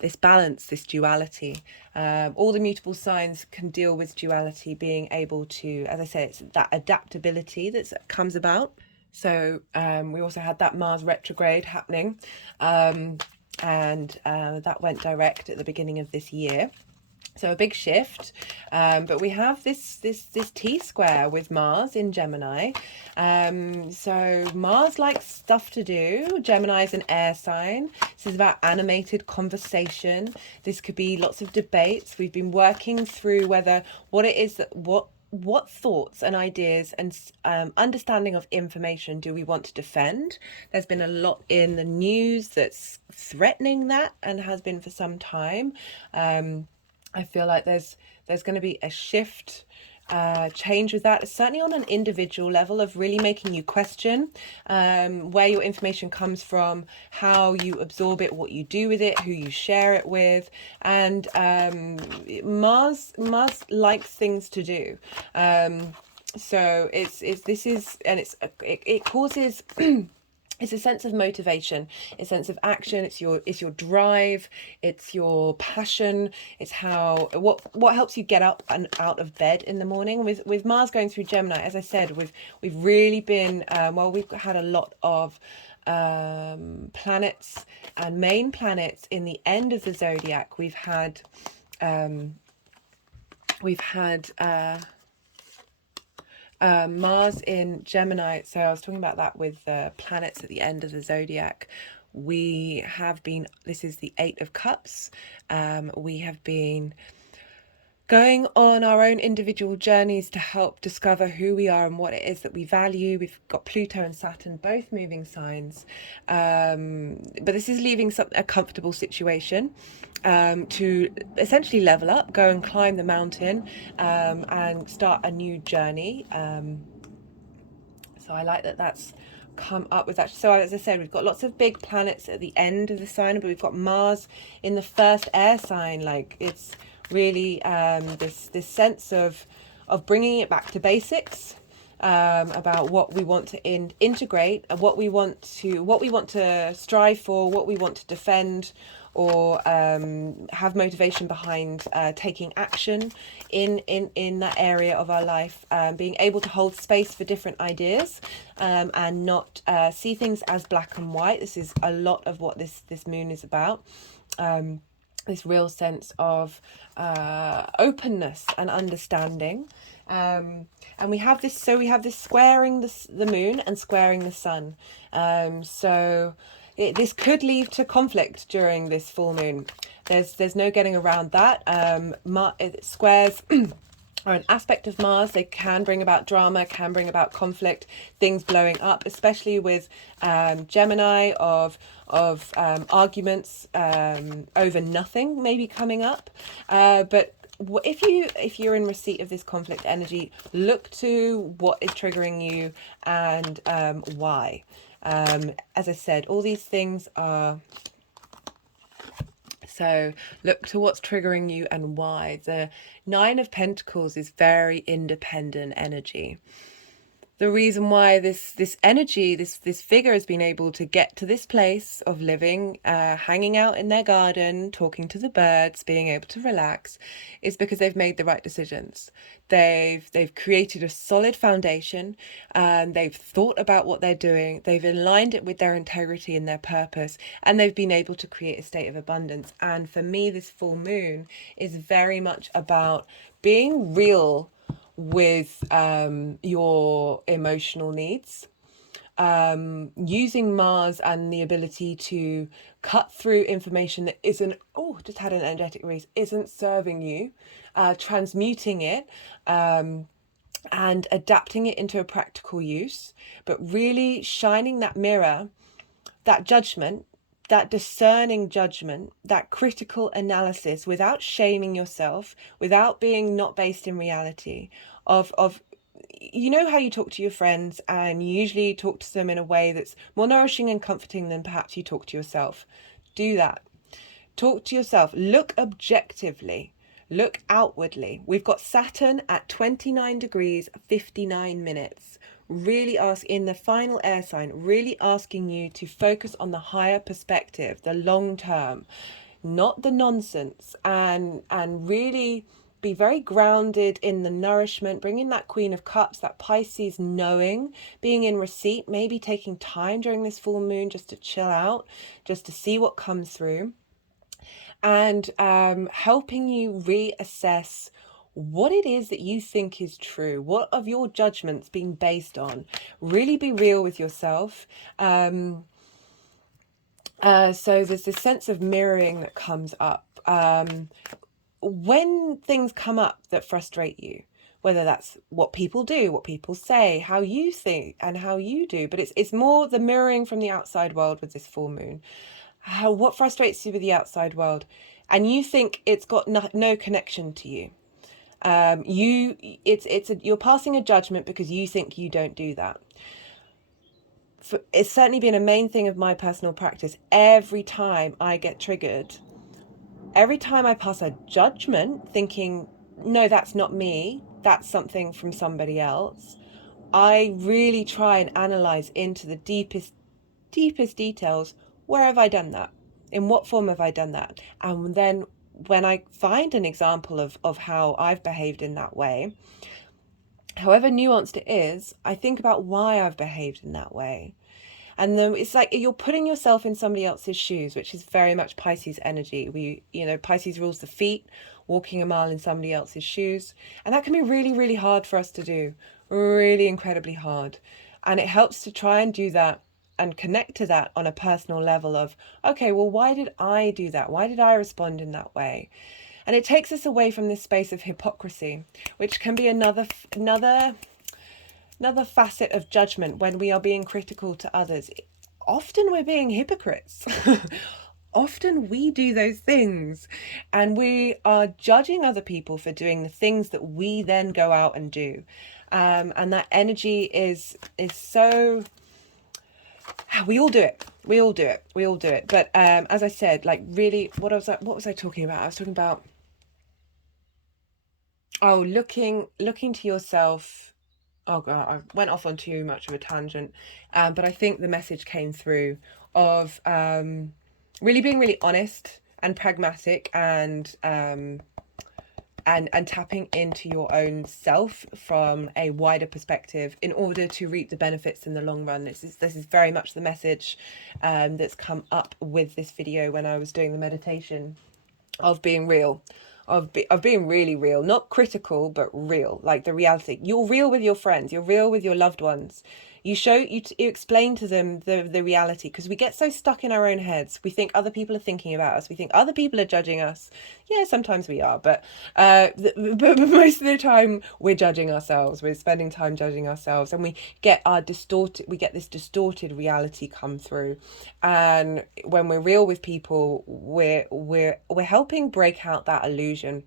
this balance, this duality. All the mutable signs can deal with duality, being able to, as I say, it's that adaptability that comes about. So we also had that Mars retrograde happening, and that went direct at the beginning of this year. So a big shift, but we have this T-square with Mars in Gemini. So Mars likes stuff to do. Gemini is an air sign. This is about animated conversation. This could be lots of debates. We've been working through what what thoughts and ideas and understanding of information do we want to defend? There's been a lot in the news that's threatening that, and has been for some time. I feel like there's going to be a shift, change with that, certainly on an individual level, of really making you question where your information comes from, how you absorb it, what you do with it, who you share it with. And Mars likes things to do. So it causes it's a sense of motivation, a sense of action. It's your drive, it's your passion. It's what helps you get up and out of bed in the morning. With Mars going through Gemini, as I said, we've really been we've had a lot of planets and main planets in the end of the zodiac. We've had Mars in Gemini. So I was talking about that with planets at the end of the zodiac. This is the Eight of Cups. We have been going on our own individual journeys to help discover who we are and what it is that we value. We've got Pluto and Saturn both moving signs, but this is leaving a comfortable situation to essentially level up, go and climb the mountain, and start a new journey. So I like that that's come up with that. So as I said, we've got lots of big planets at the end of the sign, but we've got Mars in the first air sign. Like, it's really this sense of bringing it back to basics, about what we want to integrate, and what we want to strive for, what we want to defend, or have motivation behind taking action in that area of our life, being able to hold space for different ideas, and not see things as black and white. This is a lot of what this moon is about. This real sense of openness and understanding. And we have this squaring the moon and squaring the sun. This could lead to conflict during this full moon. There's no getting around that. Squares are an aspect of Mars. They can bring about drama, can bring about conflict, things blowing up, especially with Gemini, of arguments over nothing maybe coming up. But if you're in receipt of this conflict energy, look to what is triggering you and why. As I said, all these things are... So look to what's triggering you and why. The Nine of Pentacles is very independent energy. The reason why this energy, this figure has been able to get to this place of living, hanging out in their garden, talking to the birds, being able to relax, is because they've made the right decisions. They've created a solid foundation, they've thought about what they're doing, they've aligned it with their integrity and their purpose, and they've been able to create a state of abundance. And for me, this full moon is very much about being real with your emotional needs, using Mars and the ability to cut through information that just had an energetic release, isn't serving you, transmuting it, and adapting it into a practical use, but really shining that mirror, that judgment, that discerning judgment, that critical analysis, without shaming yourself, without being not based in reality, of you know how you talk to your friends, and you usually talk to them in a way that's more nourishing and comforting than perhaps you talk to yourself. Do that. Talk to yourself. Look objectively. Look outwardly. We've got Saturn at 29 degrees, 59 minutes. Really in the final air sign, really asking you to focus on the higher perspective, the long term, not the nonsense, and really be very grounded in the nourishment, bringing that Queen of Cups, that Pisces knowing, being in receipt, maybe taking time during this full moon just to chill out, just to see what comes through, and helping you reassess what it is that you think is true, what of your judgments being based on. Really be real with yourself. So there's this sense of mirroring that comes up. When things come up that frustrate you, whether that's what people do, what people say, how you think and how you do. But it's more the mirroring from the outside world with this full moon. What frustrates you with the outside world, and you think it's got no connection to you. You're passing a judgment because you think you don't do that. It's certainly been a main thing of my personal practice. Every time I get triggered, every time I pass a judgment thinking, no, that's not me, that's something from somebody else, I really try and analyze into the deepest details. Where have I done that? In what form have I done that? And then when I find an example of how I've behaved in that way, however nuanced it is, I think about why I've behaved in that way. And then it's like you're putting yourself in somebody else's shoes, which is very much Pisces energy. Pisces rules the feet, walking a mile in somebody else's shoes. And that can be really, really hard for us to do, really incredibly hard. And it helps to try and do that and connect to that on a personal level of, okay, well, why did I do that? Why did I respond in that way? And it takes us away from this space of hypocrisy, which can be another facet of judgment when we are being critical to others. Often we're being hypocrites. Often we do those things and we are judging other people for doing the things that we then go out and do. And that energy is so... We all do it. But as I said, like really, what was I talking about? I was talking about, looking to yourself. Oh God, I went off on too much of a tangent. But I think the message came through of really being really honest and pragmatic and tapping into your own self from a wider perspective in order to reap the benefits in the long run. This is very much the message that's come up with this video when I was doing the meditation of being real. Of being really real, not critical, but real, like the reality. You're real with your friends, you're real with your loved ones. You explain to them the reality, because we get so stuck in our own heads. We think other people are thinking about us. We think other people are judging us. Yeah, sometimes we are, but most of the time we're judging ourselves. We're spending time judging ourselves, and we get this distorted reality come through. And when we're real with people, we're helping break out that illusion.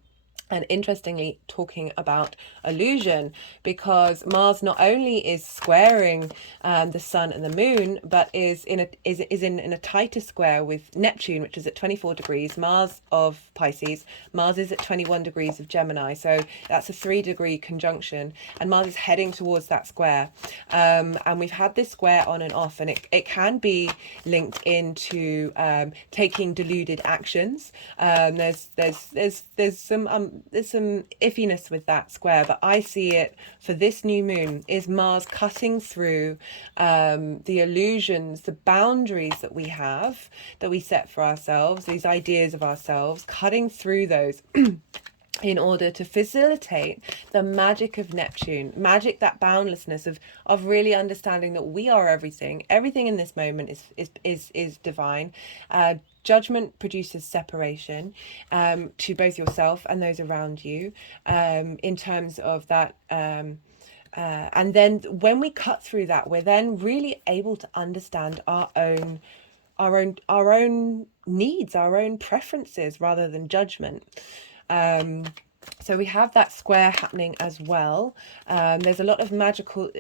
And interestingly, talking about illusion, because Mars not only is squaring the Sun and the Moon, but is in a tighter square with Neptune, which is at 24 degrees. Mars of Pisces, Mars is at 21 degrees of Gemini, so that's a 3-degree conjunction, and Mars is heading towards that square. And we've had this square on and off, and it can be linked into taking deluded actions. There's some iffiness with that square, but I see it for this new moon is Mars cutting through the illusions, the boundaries that we have, that we set for ourselves, these ideas of ourselves, cutting through those in order to facilitate the magic of Neptune, that boundlessness of really understanding that we are everything. Everything in this moment is divine. Judgment produces separation to both yourself and those around you, in terms of that. And then when we cut through that, we're then really able to understand our own needs, our own preferences, rather than judgment. So we have that square happening as well. There's a lot of magical,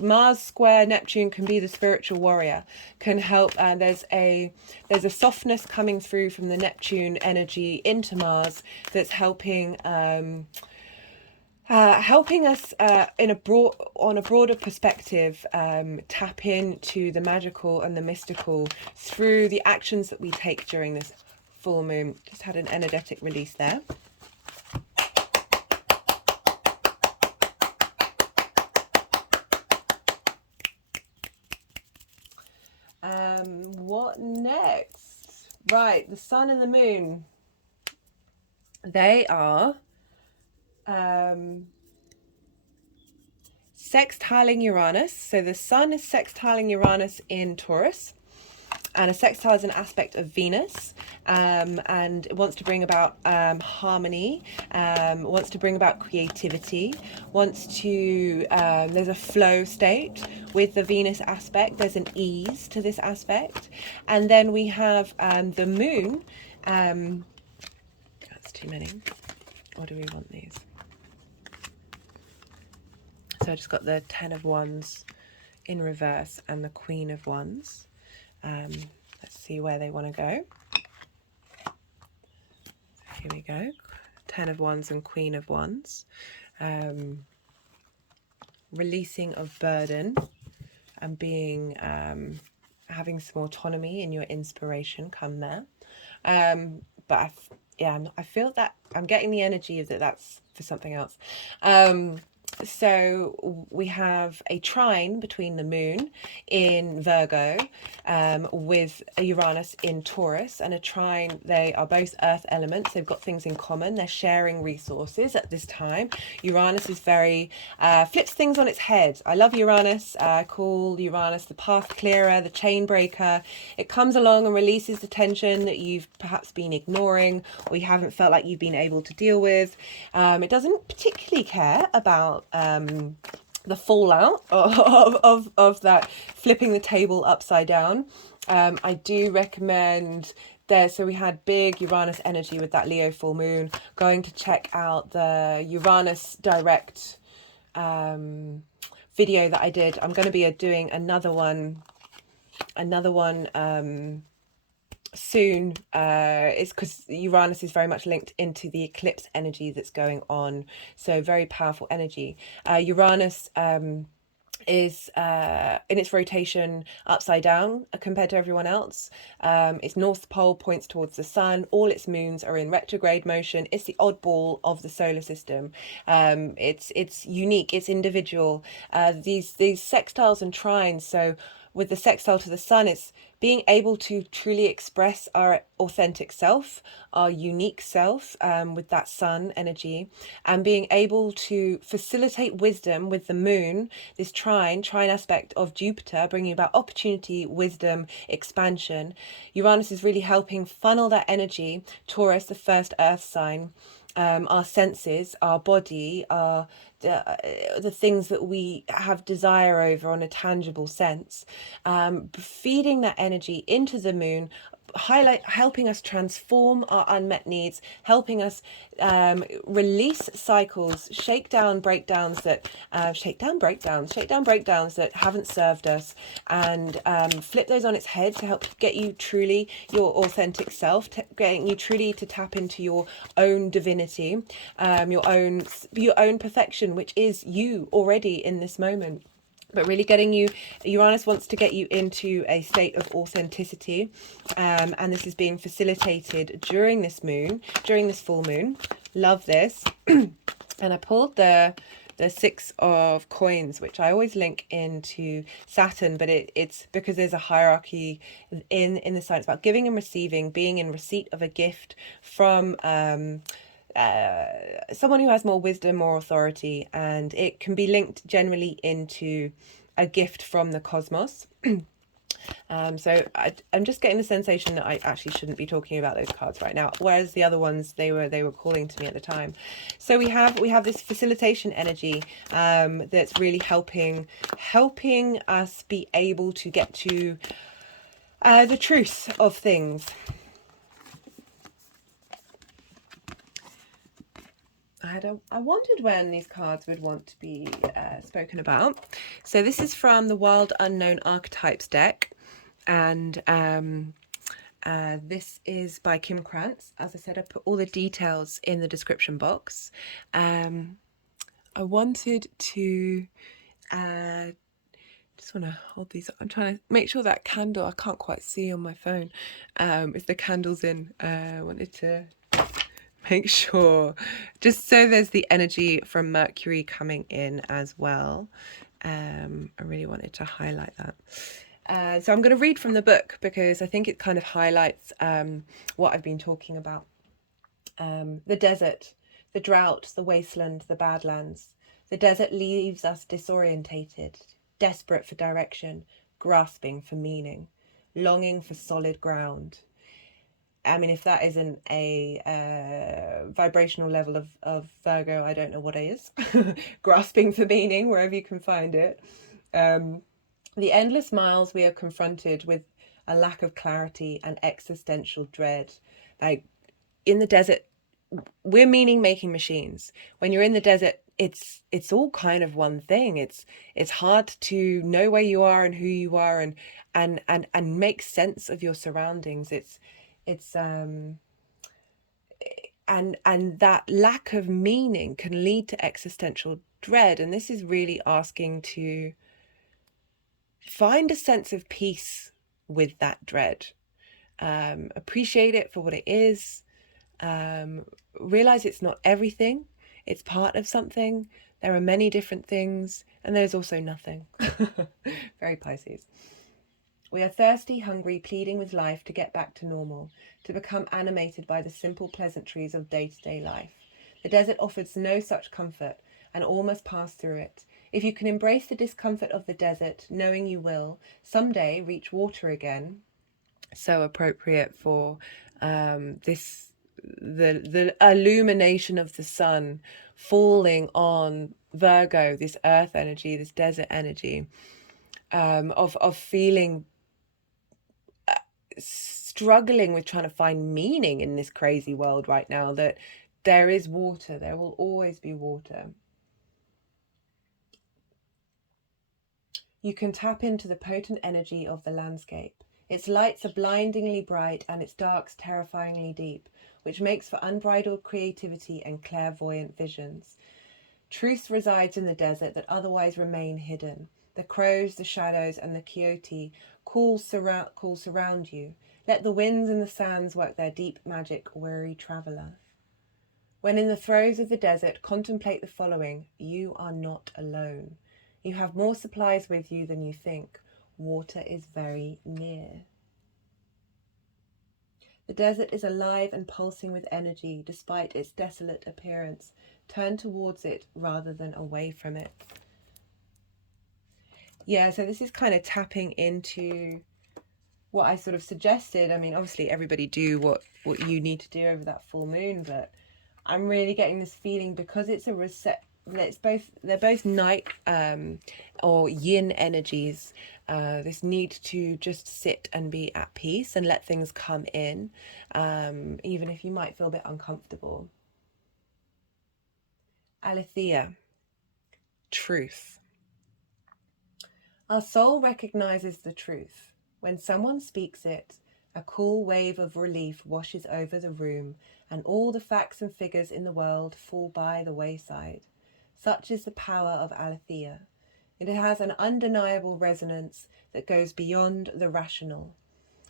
Mars square Neptune can be the spiritual warrior, can help. And there's a softness coming through from the Neptune energy into Mars that's helping us on a broader perspective, tap into the magical and the mystical through the actions that we take during this full moon. Just had an energetic release there. What next? Right, the Sun and the Moon. They are sextiling Uranus. So the Sun is sextiling Uranus in Taurus. And a sextile is an aspect of Venus, and it wants to bring about harmony, wants to bring about creativity, wants to, there's a flow state with the Venus aspect, there's an ease to this aspect. And then we have the moon, that's too many, or do we want these? So I just got the 10 of Wands in reverse and the Queen of Wands. Let's see where they want to go. Here we go. 10 of Wands and Queen of Wands. Releasing of burden and being, having some autonomy in your inspiration, come there. But I feel that I'm getting the energy of that's for something else. So we have a trine between the moon in Virgo with a Uranus in Taurus, and a trine, they are both earth elements. They've got things in common. They're sharing resources at this time. Uranus is very, flips things on its head. I love Uranus. I call Uranus the path clearer, the chain breaker. It comes along and releases the tension that you've perhaps been ignoring or you haven't felt like you've been able to deal with. It doesn't particularly care about the fallout of that flipping the table upside down. I do recommend there, so we had big Uranus energy with that Leo full moon, going to check out the Uranus direct video that I did. I'm going to be doing another one soon. It's because Uranus is very much linked into the eclipse energy that's going on, so very powerful energy. Uranus is in its rotation upside down compared to everyone else. Its north pole points towards the sun. All its moons are in retrograde motion. It's the oddball of the solar system. It's unique, it's individual. These sextiles and trines, so with the sextile to the sun, it's being able to truly express our authentic self, our unique self, with that sun energy, and being able to facilitate wisdom with the moon, this trine aspect of Jupiter, bringing about opportunity, wisdom, expansion. Uranus is really helping funnel that energy. Taurus, the first earth sign, our senses, our body, the things that we have desire over on a tangible sense, feeding that energy into the moon, helping us transform our unmet needs, helping us release cycles, shake down breakdowns that haven't served us, and flip those on its head to help get you truly your authentic self, getting you truly to tap into your own divinity, your own perfection, which is you already in this moment. But really getting you, Uranus wants to get you into a state of authenticity, and this is being facilitated during this full moon. Love this. And I pulled the 6 of coins, which I always link into Saturn, but it's because there's a hierarchy in the sign. It's about giving and receiving, being in receipt of a gift from someone who has more wisdom, more authority, and it can be linked generally into a gift from the cosmos. So I'm just getting the sensation that I actually shouldn't be talking about those cards right now, whereas the other ones they were calling to me at the time. So we have this facilitation energy that's really helping us be able to get to the truth of things. I wondered when these cards would want to be spoken about. So this is from the Wild Unknown Archetypes deck, and this is by Kim Krantz. As I said, I put all the details in the description box. I wanted to just want to hold these up. I'm trying to make sure that candle, I can't quite see on my phone, if the candle's in. I wanted to make sure, just so there's the energy from Mercury coming in as well. I really wanted to highlight that. So I'm going to read from the book because I think it kind of highlights what I've been talking about. The desert, the drought, the wasteland, the badlands. The desert leaves us disorientated, desperate for direction, grasping for meaning. longing for solid ground. I mean, if that isn't a vibrational level of Virgo, I don't know what is. Grasping for meaning wherever you can find it. The endless miles we are confronted with a lack of clarity and existential dread. Like in the desert, we're meaning making machines. When you're in the desert, it's all kind of one thing. It's hard to know where you are and who you are and make sense of your surroundings. It's and that lack of meaning can lead to existential dread, and this is really asking to find a sense of peace with that dread. Appreciate it for what it is. Realize it's not everything. It's part of something. There are many different things, and there's also nothing. Very Pisces. We are thirsty, hungry, pleading with life to get back to normal, to become animated by the simple pleasantries of day-to-day life. The desert offers no such comfort, and all must pass through it. If you can embrace the discomfort of the desert, knowing you will someday reach water again, so appropriate for the illumination of the sun falling on Virgo, this earth energy, this desert energy, of feeling struggling with trying to find meaning in this crazy world right now, that there is water, there will always be water. You can tap into the potent energy of the landscape. Its lights are blindingly bright and its darks terrifyingly deep, which makes for unbridled creativity and clairvoyant visions. Truth resides in the desert that otherwise remain hidden. The crows, the shadows, and the coyote calls surround you. Let the winds and the sands work their deep magic, weary traveller. When in the throes of the desert, contemplate the following. You are not alone. You have more supplies with you than you think. Water is very near. The desert is alive and pulsing with energy, despite its desolate appearance. Turn towards it rather than away from it. Yeah, so this is kind of tapping into what I sort of suggested. I mean, obviously everybody do what you need to do over that full moon, but I'm really getting this feeling because it's a reset. They're both night or yin energies. This need to just sit and be at peace and let things come in, even if you might feel a bit uncomfortable. Aletheia, truth. Our soul recognizes the truth. When someone speaks it, a cool wave of relief washes over the room, and all the facts and figures in the world fall by the wayside. Such is the power of Aletheia. It has an undeniable resonance that goes beyond the rational.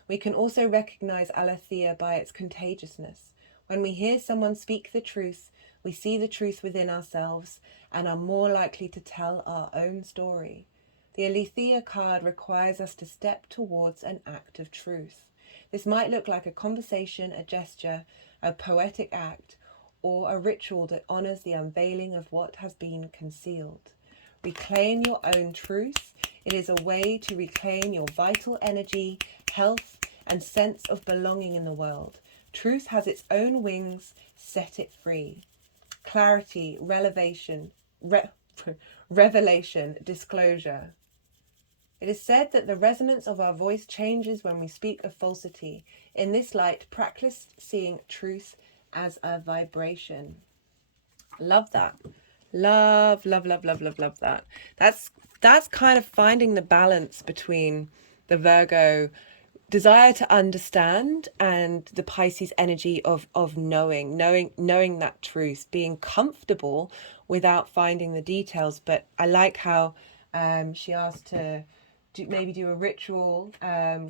We can also recognize Aletheia by its contagiousness. When we hear someone speak the truth, we see the truth within ourselves and are more likely to tell our own story. The Aletheia card requires us to step towards an act of truth. This might look like a conversation, a gesture, a poetic act, or a ritual that honors the unveiling of what has been concealed. Reclaim your own truth. It is a way to reclaim your vital energy, health, and sense of belonging in the world. Truth has its own wings. Set it free. Clarity, revelation, disclosure. It is said that the resonance of our voice changes when we speak of falsity. In this light, practice seeing truth as a vibration. Love that. Love that. That's kind of finding the balance between the Virgo desire to understand and the Pisces energy of knowing that truth, being comfortable without finding the details. But I like how she asked to maybe do a ritual,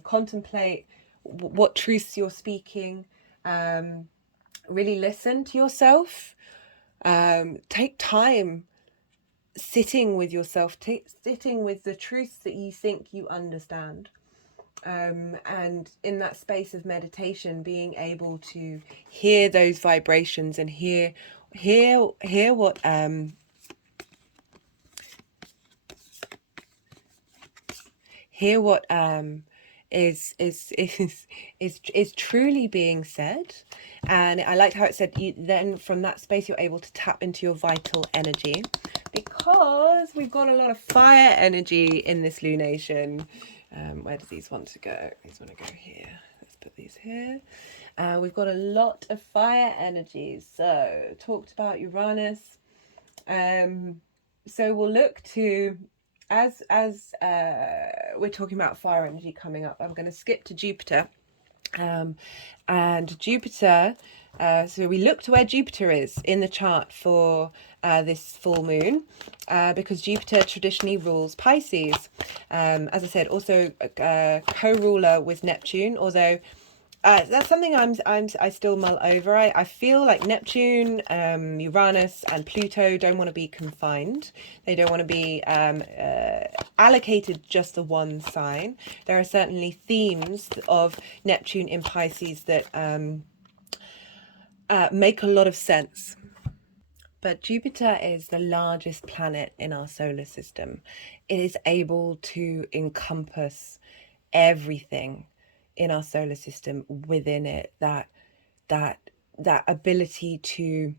contemplate what truths you're speaking, really listen to yourself, take time sitting with yourself, sitting with the truths that you think you understand, and in that space of meditation, being able to hear those vibrations and hear what is truly being said. And I liked how it said then from that space you're able to tap into your vital energy, because we've got a lot of fire energy in this lunation. Where do these want to go? These want to go here. Let's put these here. We've got a lot of fire energies. So talked about Uranus. So we'll look to, as we're talking about fire energy coming up, I'm going to skip to Jupiter. And Jupiter, so we look to where Jupiter is in the chart for this full moon, because Jupiter traditionally rules Pisces. As I said, also co-ruler with Neptune, although that's something I still mull over. I feel like Neptune, Uranus and Pluto don't want to be confined. They don't want to be allocated just to one sign. There are certainly themes of Neptune in Pisces that make a lot of sense. But Jupiter is the largest planet in our solar system. It is able to encompass everything in our solar system within it, that ability to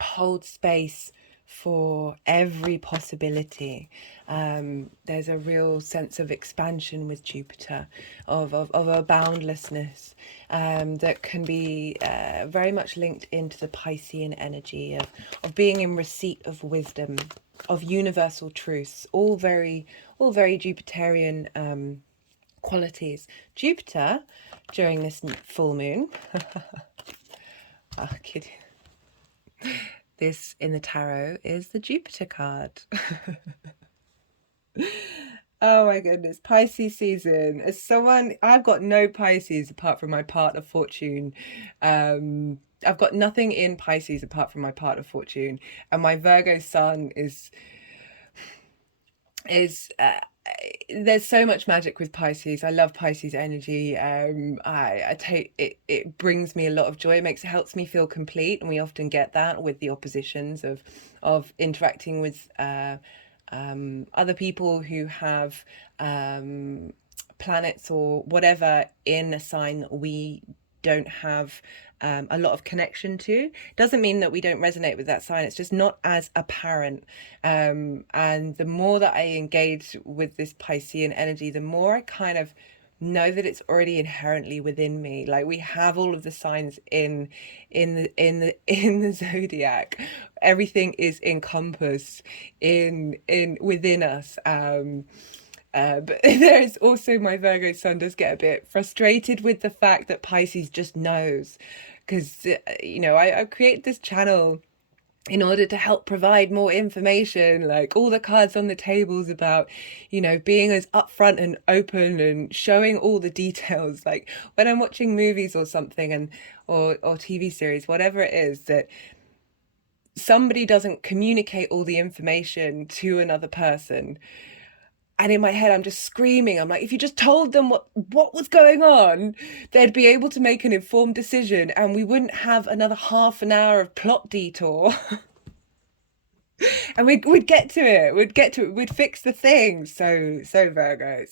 hold space for every possibility. There's a real sense of expansion with Jupiter, of a boundlessness that can be very much linked into the Piscean energy of being in receipt of wisdom, of universal truths, all very Jupiterian qualities. Jupiter during this full moon kidding. This in the tarot is the Jupiter card. Oh my goodness, Pisces season. As someone, I've got no Pisces apart from my part of fortune. I've got nothing in Pisces apart from my part of fortune, and my Virgo sun is there's so much magic with Pisces. I love Pisces energy. I take it. It brings me a lot of joy. It helps me feel complete, and we often get that with the oppositions of interacting with other people who have planets or whatever in a sign that we don't have a lot of connection to. Doesn't mean that we don't resonate with that sign, it's just not as apparent. And the more that I engage with this Piscean energy, the more I kind of know that it's already inherently within me. Like, we have all of the signs in the zodiac. Everything is encompassed within us. But there is also, my Virgo sun does get a bit frustrated with the fact that Pisces just knows, because I've created this channel in order to help provide more information, like all the cards on the tables about, being as upfront and open and showing all the details. Like when I'm watching movies or something, or TV series, whatever it is, that somebody doesn't communicate all the information to another person. And in my head, I'm just screaming. I'm like, if you just told them what was going on, they'd be able to make an informed decision, and we wouldn't have another half an hour of plot detour. And we'd get to it. We'd fix the thing. So Virgo.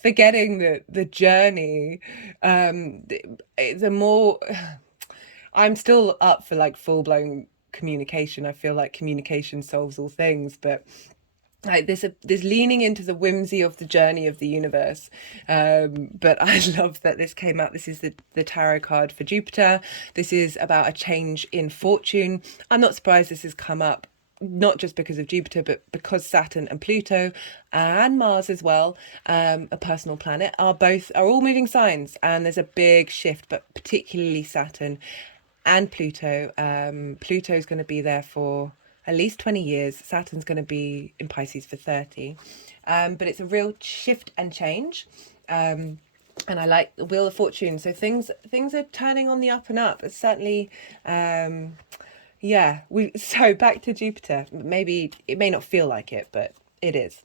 Forgetting the journey. The more I'm still up for like full-blown communication. I feel like communication solves all things, but like there's leaning into the whimsy of the journey of the universe. But I love that this came out. This is the tarot card for Jupiter. This is about a change in fortune. I'm not surprised this has come up, not just because of Jupiter, but because Saturn and Pluto and Mars as well, a personal planet, are all moving signs, and there's a big shift, but particularly Saturn and Pluto. Pluto's going to be there for at least 20 years. Saturn's going to be in Pisces for 30. But it's a real shift and change. And I like the Wheel of Fortune. So things are turning on the up and up. It's certainly, so back to Jupiter. Maybe it may not feel like it, but it is.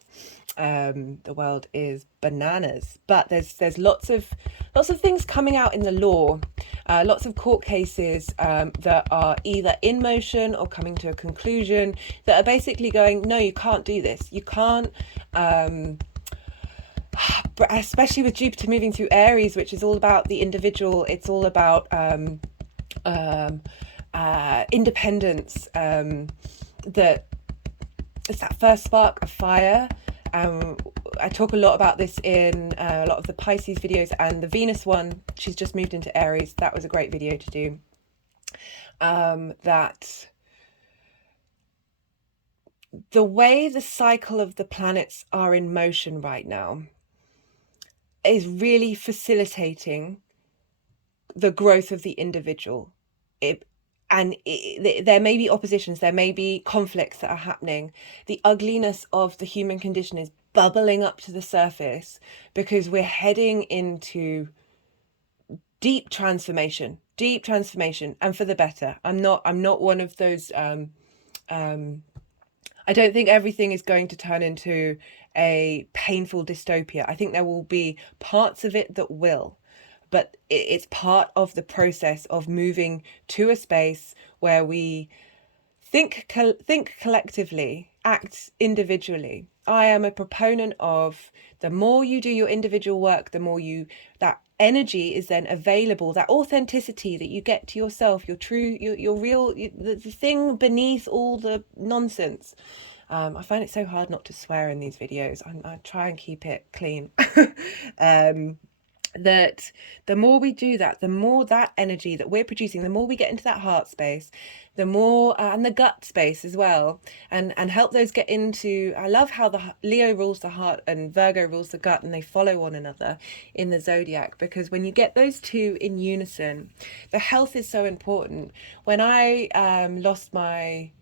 The world is bananas, but there's lots of things coming out in the law, lots of court cases that are either in motion or coming to a conclusion, that are basically going, no, you can't do this. You can't especially with Jupiter moving through Aries, which is all about the individual. It's all about independence. That it's that first spark of fire. I talk a lot about this in a lot of the Pisces videos, and the Venus one, she's just moved into Aries. That was a great video to do. That the way the cycle of the planets are in motion right now is really facilitating the growth of the individual. There may be oppositions, there may be conflicts that are happening. The ugliness of the human condition is bubbling up to the surface because we're heading into deep transformation, and for the better. I'm not one of those I don't think everything is going to turn into a painful dystopia. I think there will be parts of it that will, but it's part of the process of moving to a space where we think collectively, act individually. I am a proponent of the more you do your individual work, the more that energy is then available, that authenticity that you get to yourself, your true, your real, the thing beneath all the nonsense. I find it so hard not to swear in these videos. I try and keep it clean. That the more we do that, the more that energy that we're producing, the more we get into that heart space, the more and the gut space as well, and help those get into. I love how the Leo rules the heart and Virgo rules the gut, and they follow one another in the zodiac, because when you get those two in unison, the health is so important. When I lost my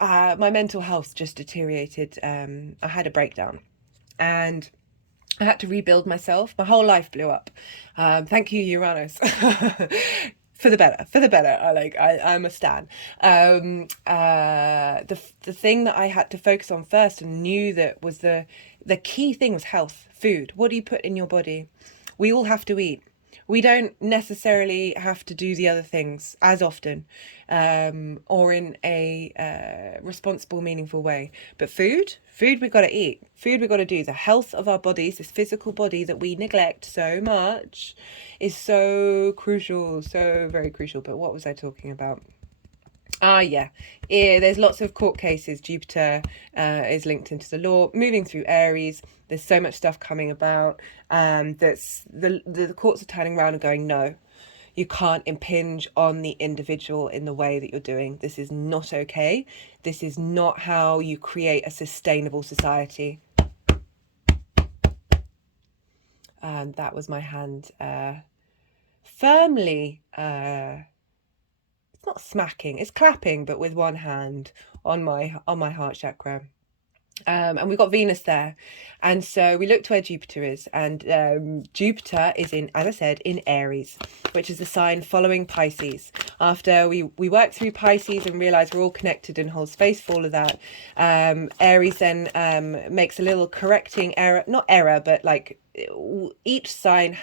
mental health, just deteriorated. I had a breakdown, and I had to rebuild myself. My whole life blew up. Thank you, Uranus. For the better. I'm a stan. The thing that I had to focus on first, and knew that was the key thing, was health, food. What do you put in your body? We all have to eat. We don't necessarily have to do the other things as often, or in a responsible, meaningful way. But food we've got to eat. Food we've got to do. The health of our bodies, this physical body that we neglect so much, is so crucial, so very crucial. But what was I talking about? Yeah, there's lots of court cases. Jupiter is linked into the law, moving through Aries. There's so much stuff coming about. That's the courts are turning around and going, no, you can't impinge on the individual in the way that you're doing. This is not okay. This is not how you create a sustainable society. That was my hand firmly. It's not smacking, it's clapping, but with one hand on my heart chakra. And we've got Venus there, and so we look to where Jupiter is, and Jupiter is in, as I said, in Aries, which is the sign following Pisces. After we work through Pisces and realize we're all connected and hold space for all of that, Aries then makes a little correcting error, not error, but like each sign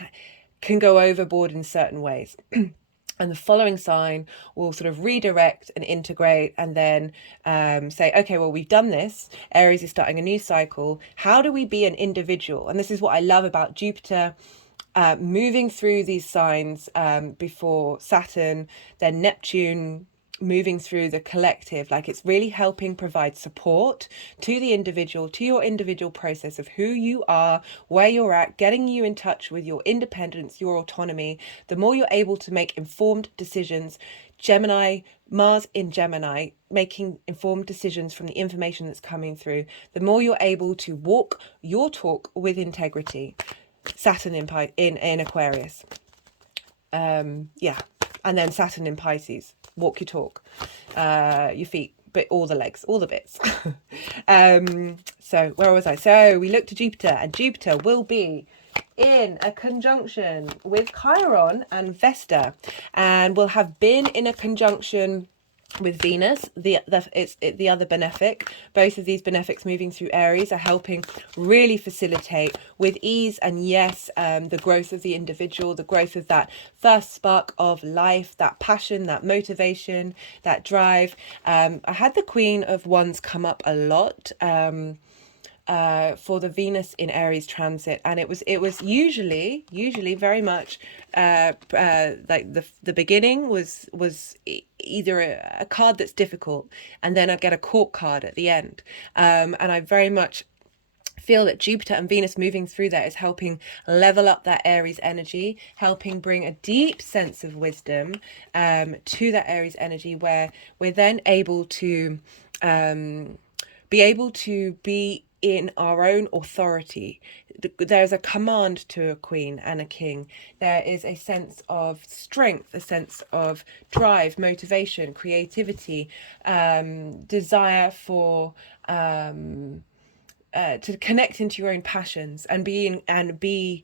can go overboard in certain ways. And the following sign will sort of redirect and integrate, and then say, okay, well, we've done this. Aries is starting a new cycle. How do we be an individual? And this is what I love about Jupiter moving through these signs before Saturn, then Neptune moving through the collective. Like, it's really helping provide support to the individual, to your individual process of who you are, where you're at, getting you in touch with your independence, your autonomy. The more you're able to make informed decisions, Gemini, Mars in Gemini, making informed decisions from the information that's coming through, the more you're able to walk your talk with integrity. Saturn in Aquarius. Yeah. And then Saturn in Pisces. Walk your talk, your feet, but all the legs, all the bits. So where was I? So we look to Jupiter, and Jupiter will be in a conjunction with Chiron and Vesta, and will have been in a conjunction with Venus, the other benefic. Both of these benefics moving through Aries are helping really facilitate with ease and yes, the growth of the individual, the growth of that first spark of life, that passion, that motivation, that drive. I had the Queen of Wands come up a lot. for the Venus in Aries transit, and it was usually very much like the beginning was either a card that's difficult, and then I'd get a court card at the end, and I very much feel that Jupiter and Venus moving through there is helping level up that Aries energy, helping bring a deep sense of wisdom to that Aries energy, where we're then able to be in our own authority. There's a command to a queen and a king. There is a sense of strength, a sense of drive, motivation, creativity, desire for to connect into your own passions and be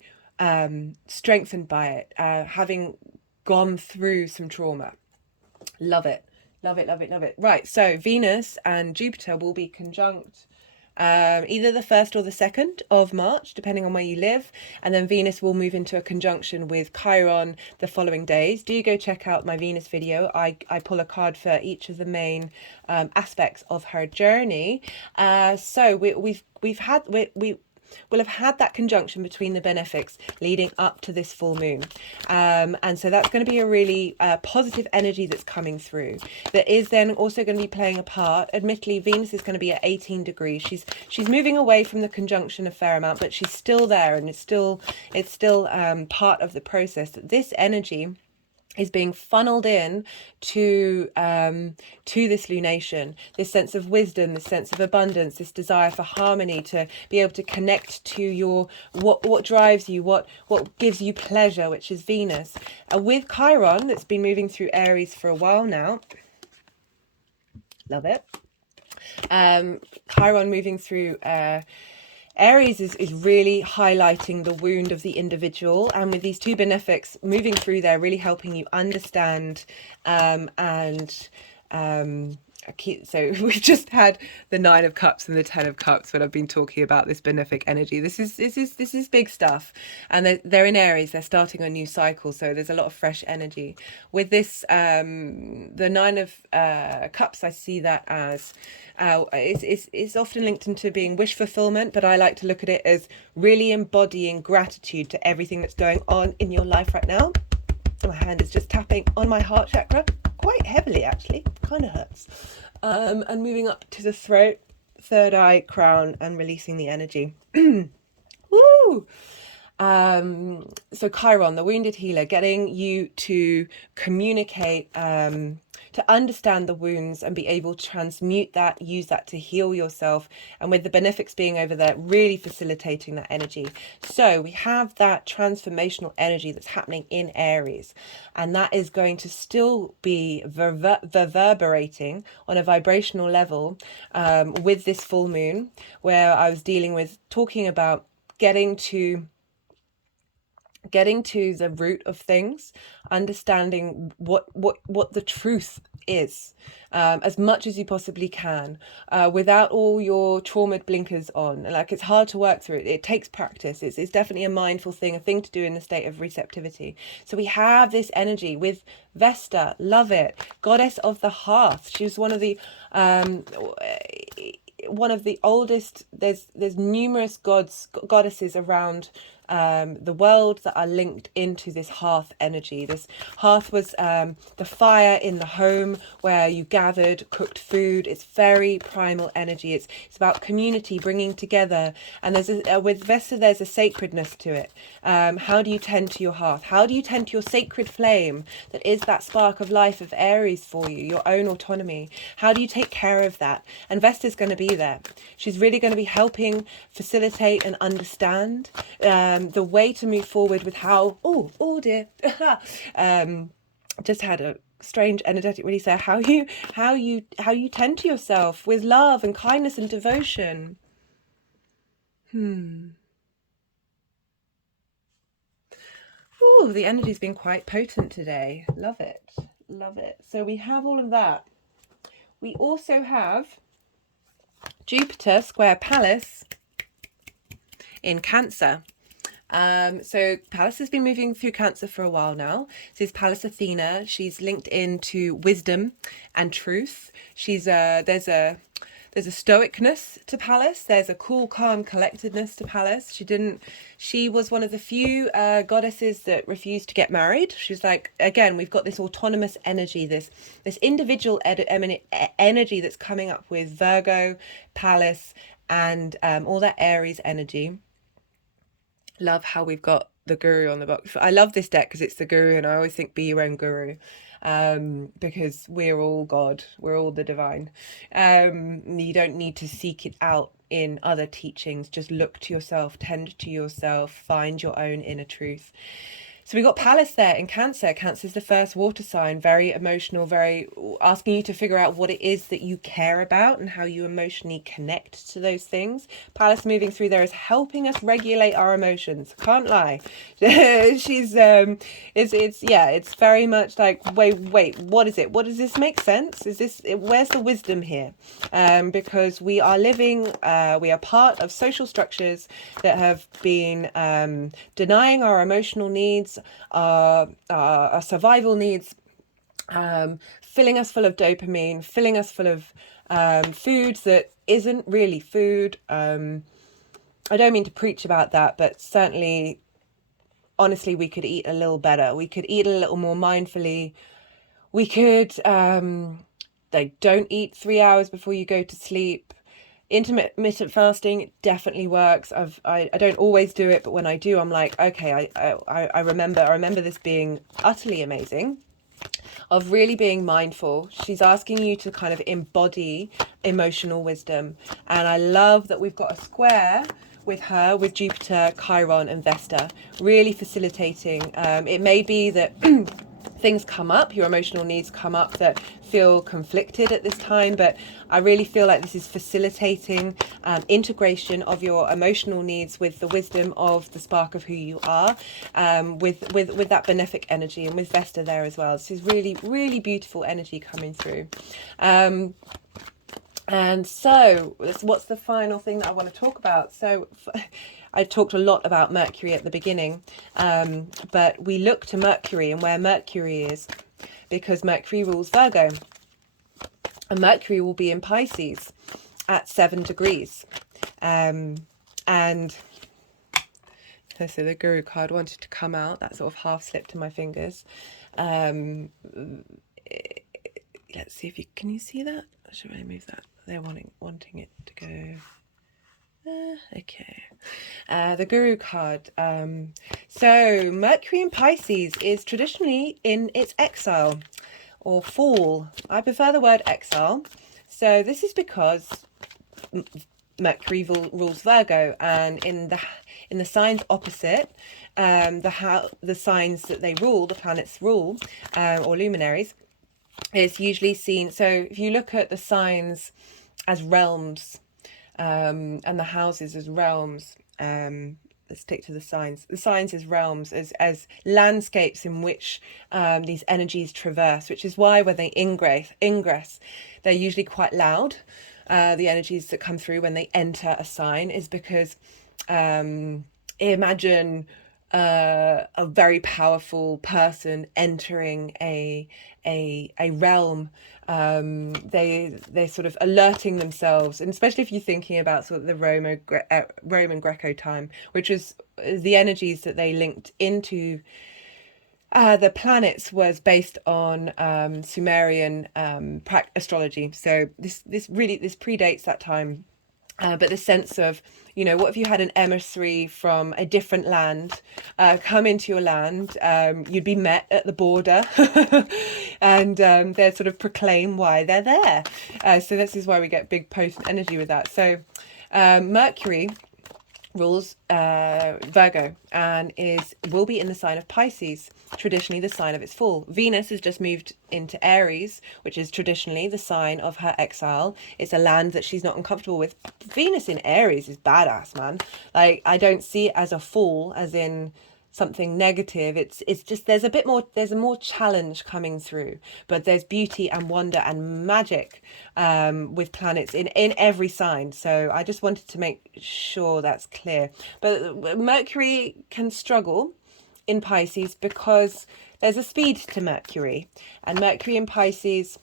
strengthened by it, having gone through some trauma. Love it. Love it, love it, love it. Right, so Venus and Jupiter will be conjunct either the 1st or the 2nd of March, depending on where you live. And then Venus will move into a conjunction with Chiron the following days. Do go check out my Venus video. I pull a card for each of the main aspects of her journey. So we'll have had that conjunction between the benefics leading up to this full moon. And so that's going to be a really positive energy that's coming through. That is then also going to be playing a part. Admittedly, Venus is going to be at 18 degrees. She's moving away from the conjunction a fair amount, but she's still there, and it's still part of the process. That this energy is being funneled in to this lunation, this sense of wisdom, this sense of abundance, this desire for harmony, to be able to connect to your what drives you, what gives you pleasure, which is Venus. With Chiron, that's been moving through Aries for a while now. Love it. Chiron moving through Aries is really highlighting the wound of the individual, and with these two benefics moving through there, really helping you understand so we've just had the 9 of Cups and the 10 of Cups when I've been talking about this benefic energy. This is big stuff, and they're in Aries. They're starting a new cycle, so there's a lot of fresh energy with this. The 9 of Cups, I see that as it's often linked into being wish fulfillment, but I like to look at it as really embodying gratitude to everything that's going on in your life right now. My hand is just tapping on my heart chakra quite heavily, actually. Kind of hurts. And moving up to the throat, third eye, crown, and releasing the energy. Woo! So Chiron, the wounded healer, getting you to communicate, to understand the wounds and be able to transmute that, use that to heal yourself. And with the benefics being over there, really facilitating that energy. So we have that transformational energy that's happening in Aries. And that is going to still be reverberating on a vibrational level with this full moon, where I was talking about getting to the root of things, understanding what the truth is, as much as you possibly can, without all your trauma blinkers on. Like, it's hard to work through it. It takes practice. It's definitely a mindful thing, a thing to do in the state of receptivity. So we have this energy with Vesta, love it, goddess of the hearth. She was one of the oldest. There's numerous goddesses around the world that are linked into this hearth energy. This hearth was the fire in the home where you gathered, cooked food. It's very primal energy. It's about community, bringing together. And with Vesta, there's a sacredness to it. How do you tend to your hearth? How do you tend to your sacred flame that is that spark of life of Aries for you, your own autonomy? How do you take care of that? And Vesta's going to be there. She's really going to be helping facilitate and understand the way to move forward with how, oh dear, just had a strange energetic release there, how you tend to yourself with love and kindness and devotion. The energy's been quite potent today. Love it, love it. So we have all of that. We also have Jupiter square Pallas in Cancer. So Pallas has been moving through Cancer for a while now. This is Pallas Athena. She's linked into wisdom and truth. There's There's a stoicness to Pallas. There's a cool, calm collectedness to Pallas. She was one of the few goddesses that refused to get married. She's like, again, we've got this autonomous energy, this individual energy that's coming up with Virgo, Pallas, and all that Aries energy. Love how we've got the guru on the box. I love this deck because it's the guru, and I always think be your own guru, because we're all God, we're all the divine. You don't need to seek it out in other teachings. Just look to yourself, tend to yourself, find your own inner truth. So we got Pallas there in Cancer. Cancer is the first water sign, very emotional, very asking you to figure out what it is that you care about and how you emotionally connect to those things. Pallas moving through there is helping us regulate our emotions. Can't lie. She's it's very much like, wait, what is it? What does this make sense? Where's the wisdom here? Because we are living, we are part of social structures that have been denying our emotional needs, our survival needs, filling us full of dopamine, filling us full of foods that isn't really food. I don't mean to preach about that, but certainly, honestly, we could eat a little better. We could eat a little more mindfully. We could, don't eat 3 hours before you go to sleep. Intermittent fasting definitely works. I don't always do it, but when I do, I'm like, okay, I remember this being utterly amazing, of really being mindful. She's asking you to kind of embody emotional wisdom. And I love that we've got a square with her, with Jupiter, Chiron and Vesta, really facilitating. It may be that things come up, your emotional needs come up that feel conflicted at this time, but I really feel like this is facilitating integration of your emotional needs with the wisdom of the spark of who you are, with that benefic energy, and with Vesta there as well. This is really, really beautiful energy coming through. And so what's the final thing that I want to talk about? So I talked a lot about Mercury at the beginning, but we look to Mercury and where Mercury is, because Mercury rules Virgo, and Mercury will be in Pisces at 7 degrees. And so the Guru card wanted to come out. That sort of half slipped in my fingers. Let's see if can you see that? Should I move that? They're wanting it to go. Okay. The Guru card. So Mercury in Pisces is traditionally in its exile or fall. I prefer the word exile. So this is because Mercury rules Virgo, and in the signs opposite, the signs that they rule, the planets rule, or luminaries, is usually seen. So if you look at the signs as realms, and the houses as realms, let's stick to the signs. The signs as realms, as landscapes in which these energies traverse, which is why when they ingress, they're usually quite loud. The energies that come through when they enter a sign is because imagine a very powerful person entering a realm. They're sort of alerting themselves, and especially if you're thinking about sort of the Roman Greco time, which is the energies that they linked into the planets, was based on Sumerian astrology. So this predates that time. But the sense of, what if you had an emissary from a different land come into your land? You'd be met at the border and they'd sort of proclaim why they're there. So this is why we get big potent energy with that. So Mercury rules Virgo and will be in the sign of Pisces, traditionally the sign of its fall. Venus has just moved into Aries, which is traditionally the sign of her exile. It's a land that she's not uncomfortable with. Venus in Aries is badass, man. Like, I don't see it as a fall, as in something negative. It's just there's a more challenge coming through, but there's beauty and wonder and magic with planets in every sign. So I just wanted to make sure that's clear. But Mercury can struggle in Pisces because there's a speed to Mercury, and Mercury in Pisces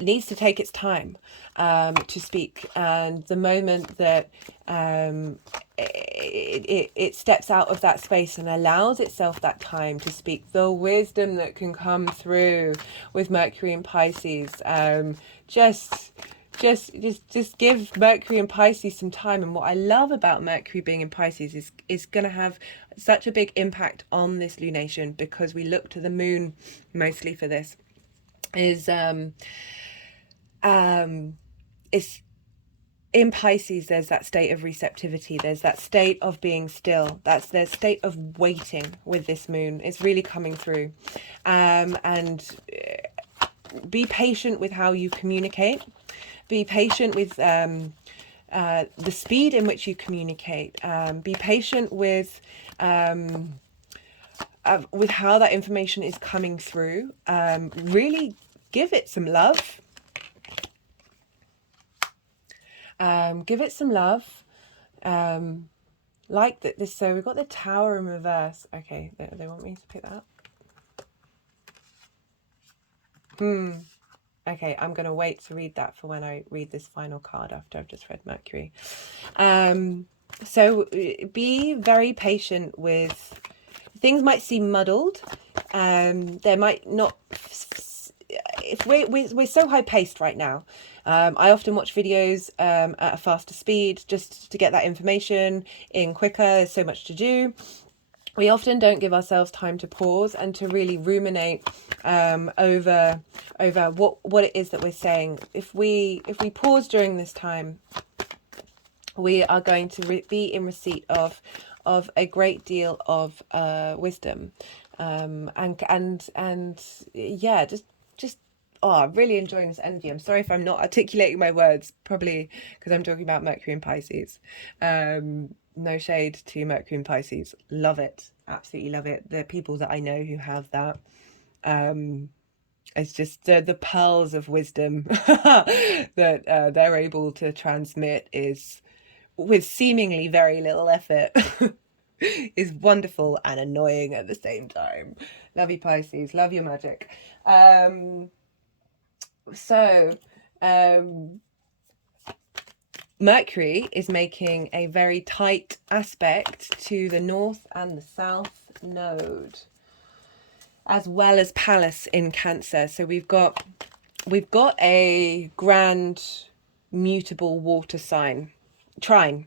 needs to take its time to speak. And the moment that it steps out of that space and allows itself that time to speak, the wisdom that can come through with Mercury and Pisces, just give Mercury and Pisces some time. And what I love about Mercury being in Pisces is going to have such a big impact on this lunation, because we look to the moon mostly for this. Is in Pisces, there's that state of receptivity, there's that state of being still, there's state of waiting with this moon. It's really coming through. And be patient with how you communicate, be patient with the speed in which you communicate, be patient with how that information is coming through. Really give it some love. Give it some love. Like this. So we've got the Tower in reverse. Okay, they want me to pick that up. Okay, I'm going to wait to read that for when I read this final card after I've just read Mercury. So be very patient with... Things might seem muddled. There might not... If we're so high-paced right now. I often watch videos at a faster speed just to get that information in quicker. There's so much to do. We often don't give ourselves time to pause and to really ruminate over what it is that we're saying. If we pause during this time, we are going to be in receipt of a great deal of wisdom, and yeah, just I'm really enjoying this energy. I'm sorry if I'm not articulating my words, probably because I'm talking about Mercury and Pisces. No shade to Mercury and Pisces. Love it. Absolutely love it. The people that I know who have that, it's just the pearls of wisdom that they're able to transmit is, with seemingly very little effort, is wonderful and annoying at the same time. Love you, Pisces. Love your magic. Mercury is making a very tight aspect to the North and the South node, as well as Pallas in Cancer. So we've got a grand mutable water sign trine.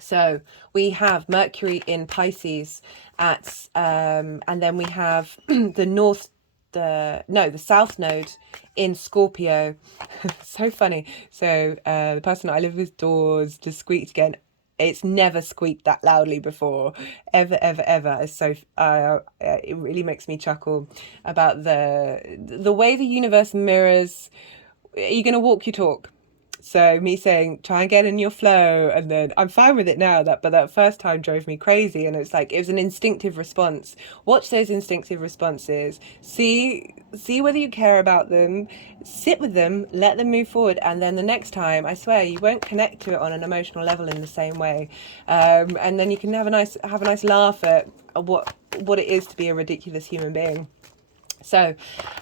So we have Mercury in Pisces at and then we have the South node in Scorpio. So funny. So the person I live with doors just squeaked again. It's never squeaked that loudly before, ever. It's so it really makes me chuckle about the way the universe mirrors. Are you going to walk your talk? So me saying, try and get in your flow, and then I'm fine with it now. But that first time drove me crazy, and it's like, it was an instinctive response. Watch those instinctive responses. See whether you care about them. Sit with them, let them move forward, and then the next time, I swear, you won't connect to it on an emotional level in the same way. And then you can have a nice laugh at what it is to be a ridiculous human being. So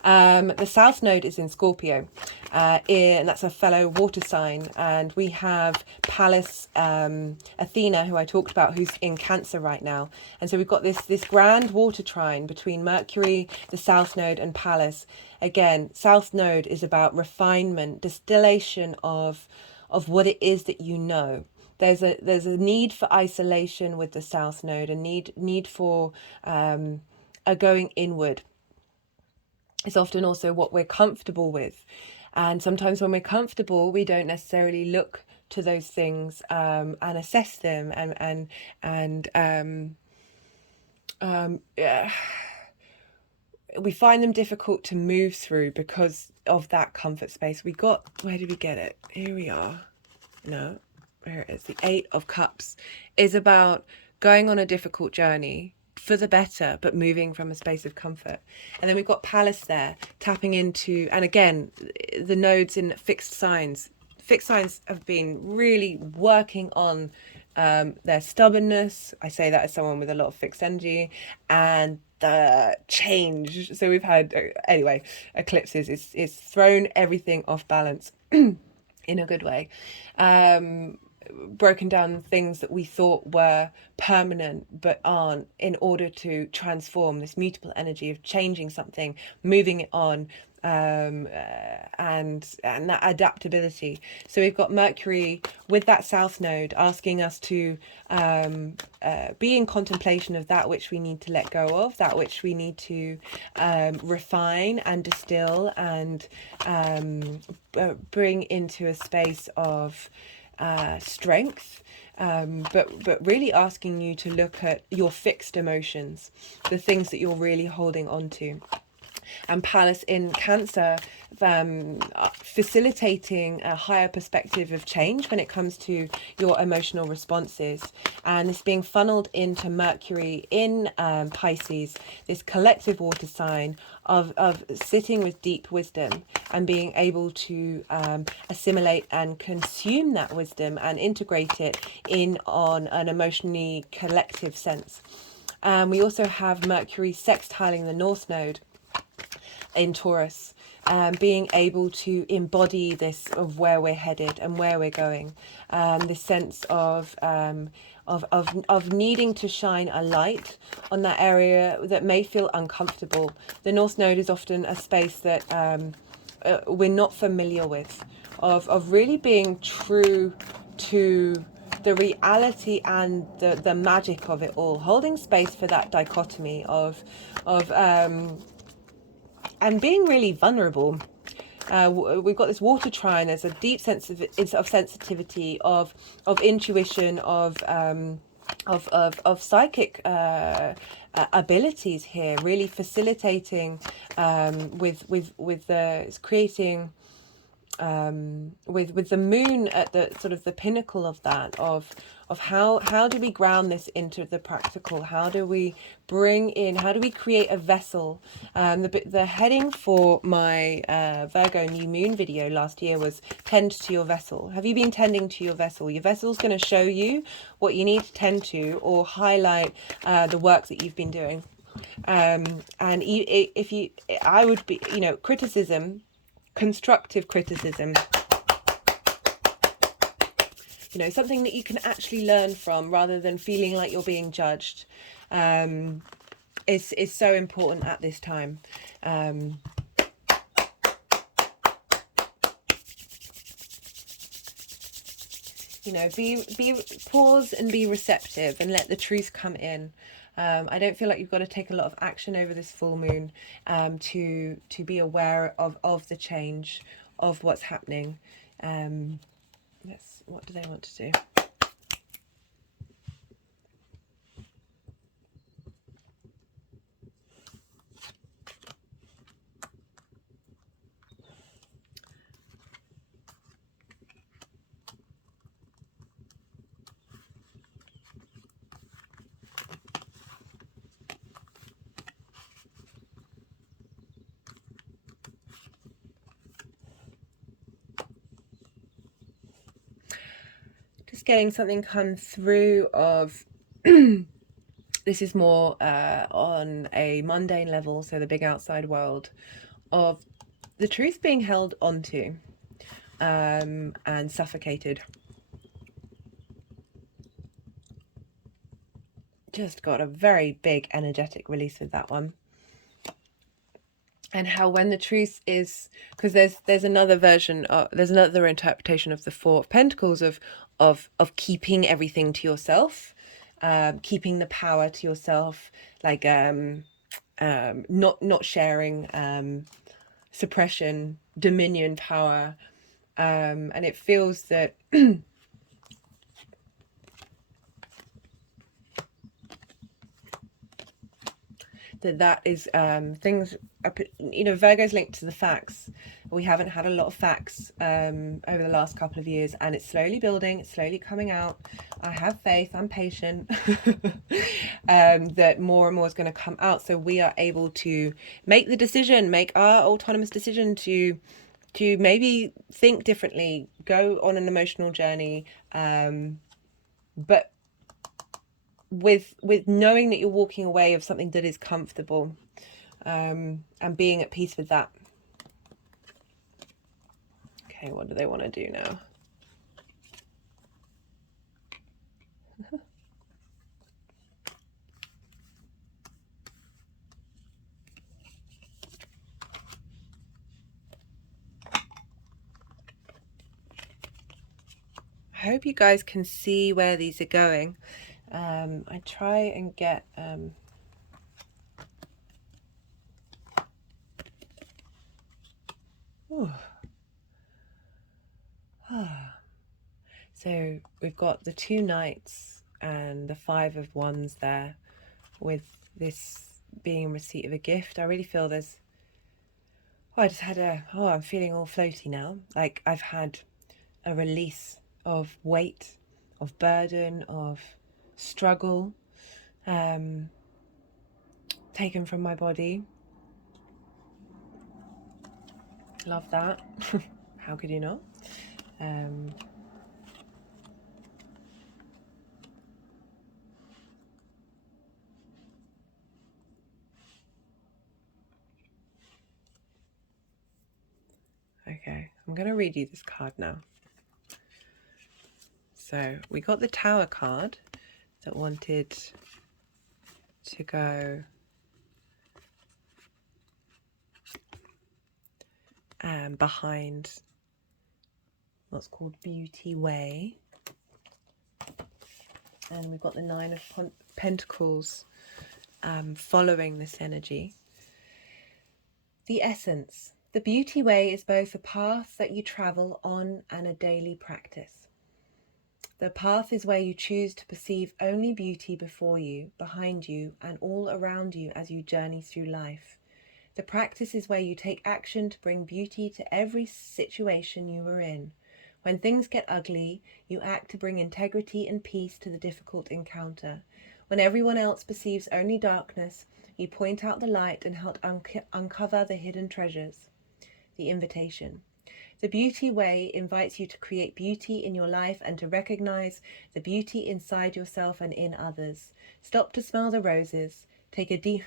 the South node is in Scorpio, and that's a fellow water sign, and we have Pallas, Athena, who I talked about, who's in Cancer right now. And so we've got this grand water trine between Mercury, the South node, and Pallas. Again, South node is about refinement, distillation of what it is that you know. There's a need for isolation with the South node, a need for a going inward. It's often also what we're comfortable with, and sometimes when we're comfortable, we don't necessarily look to those things and assess them, we find them difficult to move through because of that comfort space. Where did we get it? Here we are. No, here it is. The 8 of Cups is about going on a difficult journey for the better, but moving from a space of comfort. And then we've got Pallas there, tapping into, and again, the nodes in fixed signs. Fixed signs have been really working on their stubbornness. I say that as someone with a lot of fixed energy, and the change. So we've had, anyway, eclipses. It's thrown everything off balance in a good way. Broken down things that we thought were permanent but aren't, in order to transform this mutable energy of changing something, moving it on, and that adaptability. So we've got Mercury with that south node asking us to be in contemplation of that which we need to let go of, that which we need to refine and distill and bring into a space of strength, but really asking you to look at your fixed emotions, the things that you're really holding on to. And Pallas in Cancer, facilitating a higher perspective of change when it comes to your emotional responses. And this being funneled into Mercury in Pisces, this collective water sign of sitting with deep wisdom and being able to assimilate and consume that wisdom and integrate it in on an emotionally collective sense. We also have Mercury sextiling the North Node in Taurus, being able to embody this of where we're headed and where we're going, this sense of needing to shine a light on that area that may feel uncomfortable. The North Node is often a space that we're not familiar with, of really being true to the reality and the magic of it all, holding space for that dichotomy of and being really vulnerable. We've got this water trine. There's a deep sense of sensitivity, of intuition, of psychic abilities here, really facilitating with the creating with the moon at the sort of the pinnacle of that, of how do we ground this into the practical? How do we bring in, how do we create a vessel? The heading for my Virgo new moon video last year was tend to your vessel. Have you been tending to your vessel? Your vessel's going to show you what you need to tend to, or highlight the work that you've been doing. And if you, I would be, criticism, constructive criticism, something that you can actually learn from rather than feeling like you're being judged, is so important at this time. Be pause and be receptive and let the truth come in. I don't feel like you've got to take a lot of action over this full moon to be aware of the change, of what's happening. What do they want to do? Getting something come through of this is more on a mundane level, so the big outside world, of the truth being held onto and suffocated. Just got a very big energetic release with that one. And how when the truth is, because there's another version, there's another interpretation of the Four of Pentacles of keeping everything to yourself, keeping the power to yourself, like not sharing, suppression, dominion, power, and it feels that that is things, Virgo's linked to the facts. We haven't had a lot of facts over the last couple of years, and it's slowly building, it's slowly coming out. I have faith, I'm patient, that more and more is going to come out, so we are able to make the decision, make our autonomous decision to maybe think differently, go on an emotional journey, but with knowing that you're walking away of something that is comfortable, and being at peace with that. Okay, what do they want to do now? I hope you guys can see where these are going. I try and get so we've got the 2 knights and the 5 of wands there, with this being receipt of a gift. I really feel there's, I just had I'm feeling all floaty now. Like I've had a release of weight, of burden, of struggle, taken from my body. Love that. How could you not? Okay, I'm going to read you this card now. So we got the Tower card that wanted to go behind what's called Beauty Way. And we've got the 9 of Pentacles following this energy. The essence. The Beauty Way is both a path that you travel on and a daily practice. The path is where you choose to perceive only beauty before you, behind you, and all around you as you journey through life. The practice is where you take action to bring beauty to every situation you are in. When things get ugly, you act to bring integrity and peace to the difficult encounter. When everyone else perceives only darkness, you point out the light and help uncover the hidden treasures. The invitation. The Beauty Way invites you to create beauty in your life and to recognize the beauty inside yourself and in others. Stop to smell the roses. Take a deep...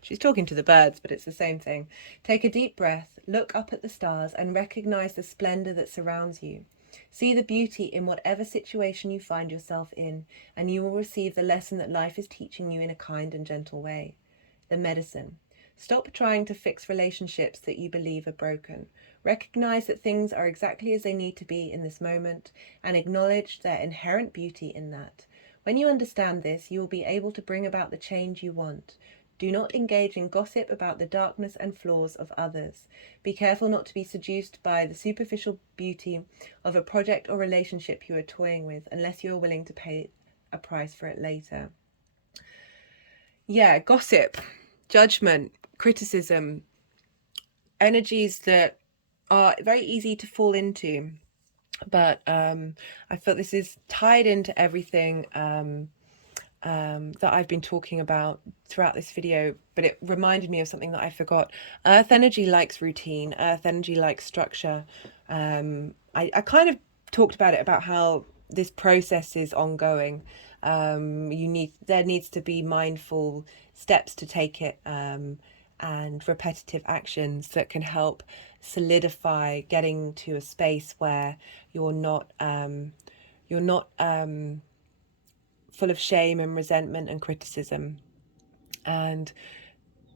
She's talking to the birds, but it's the same thing. Take a deep breath, look up at the stars, and recognize the splendor that surrounds you. See the beauty in whatever situation you find yourself in, and you will receive the lesson that life is teaching you in a kind and gentle way. The medicine. Stop trying to fix relationships that you believe are broken. Recognize that things are exactly as they need to be in this moment, and acknowledge their inherent beauty in that. When you understand this, you will be able to bring about the change you want. Do not engage in gossip about the darkness and flaws of others. Be careful not to be seduced by the superficial beauty of a project or relationship you are toying with, unless you are willing to pay a price for it later. Yeah, gossip, judgment, criticism, energies that are very easy to fall into. But I feel this is tied into everything that I've been talking about throughout this video, but it reminded me of something that I forgot. Earth energy likes routine. Earth energy likes structure. I kind of talked about it, about how this process is ongoing. There needs to be mindful steps to take it, and repetitive actions that can help solidify getting to a space where you're not full of shame and resentment and criticism, and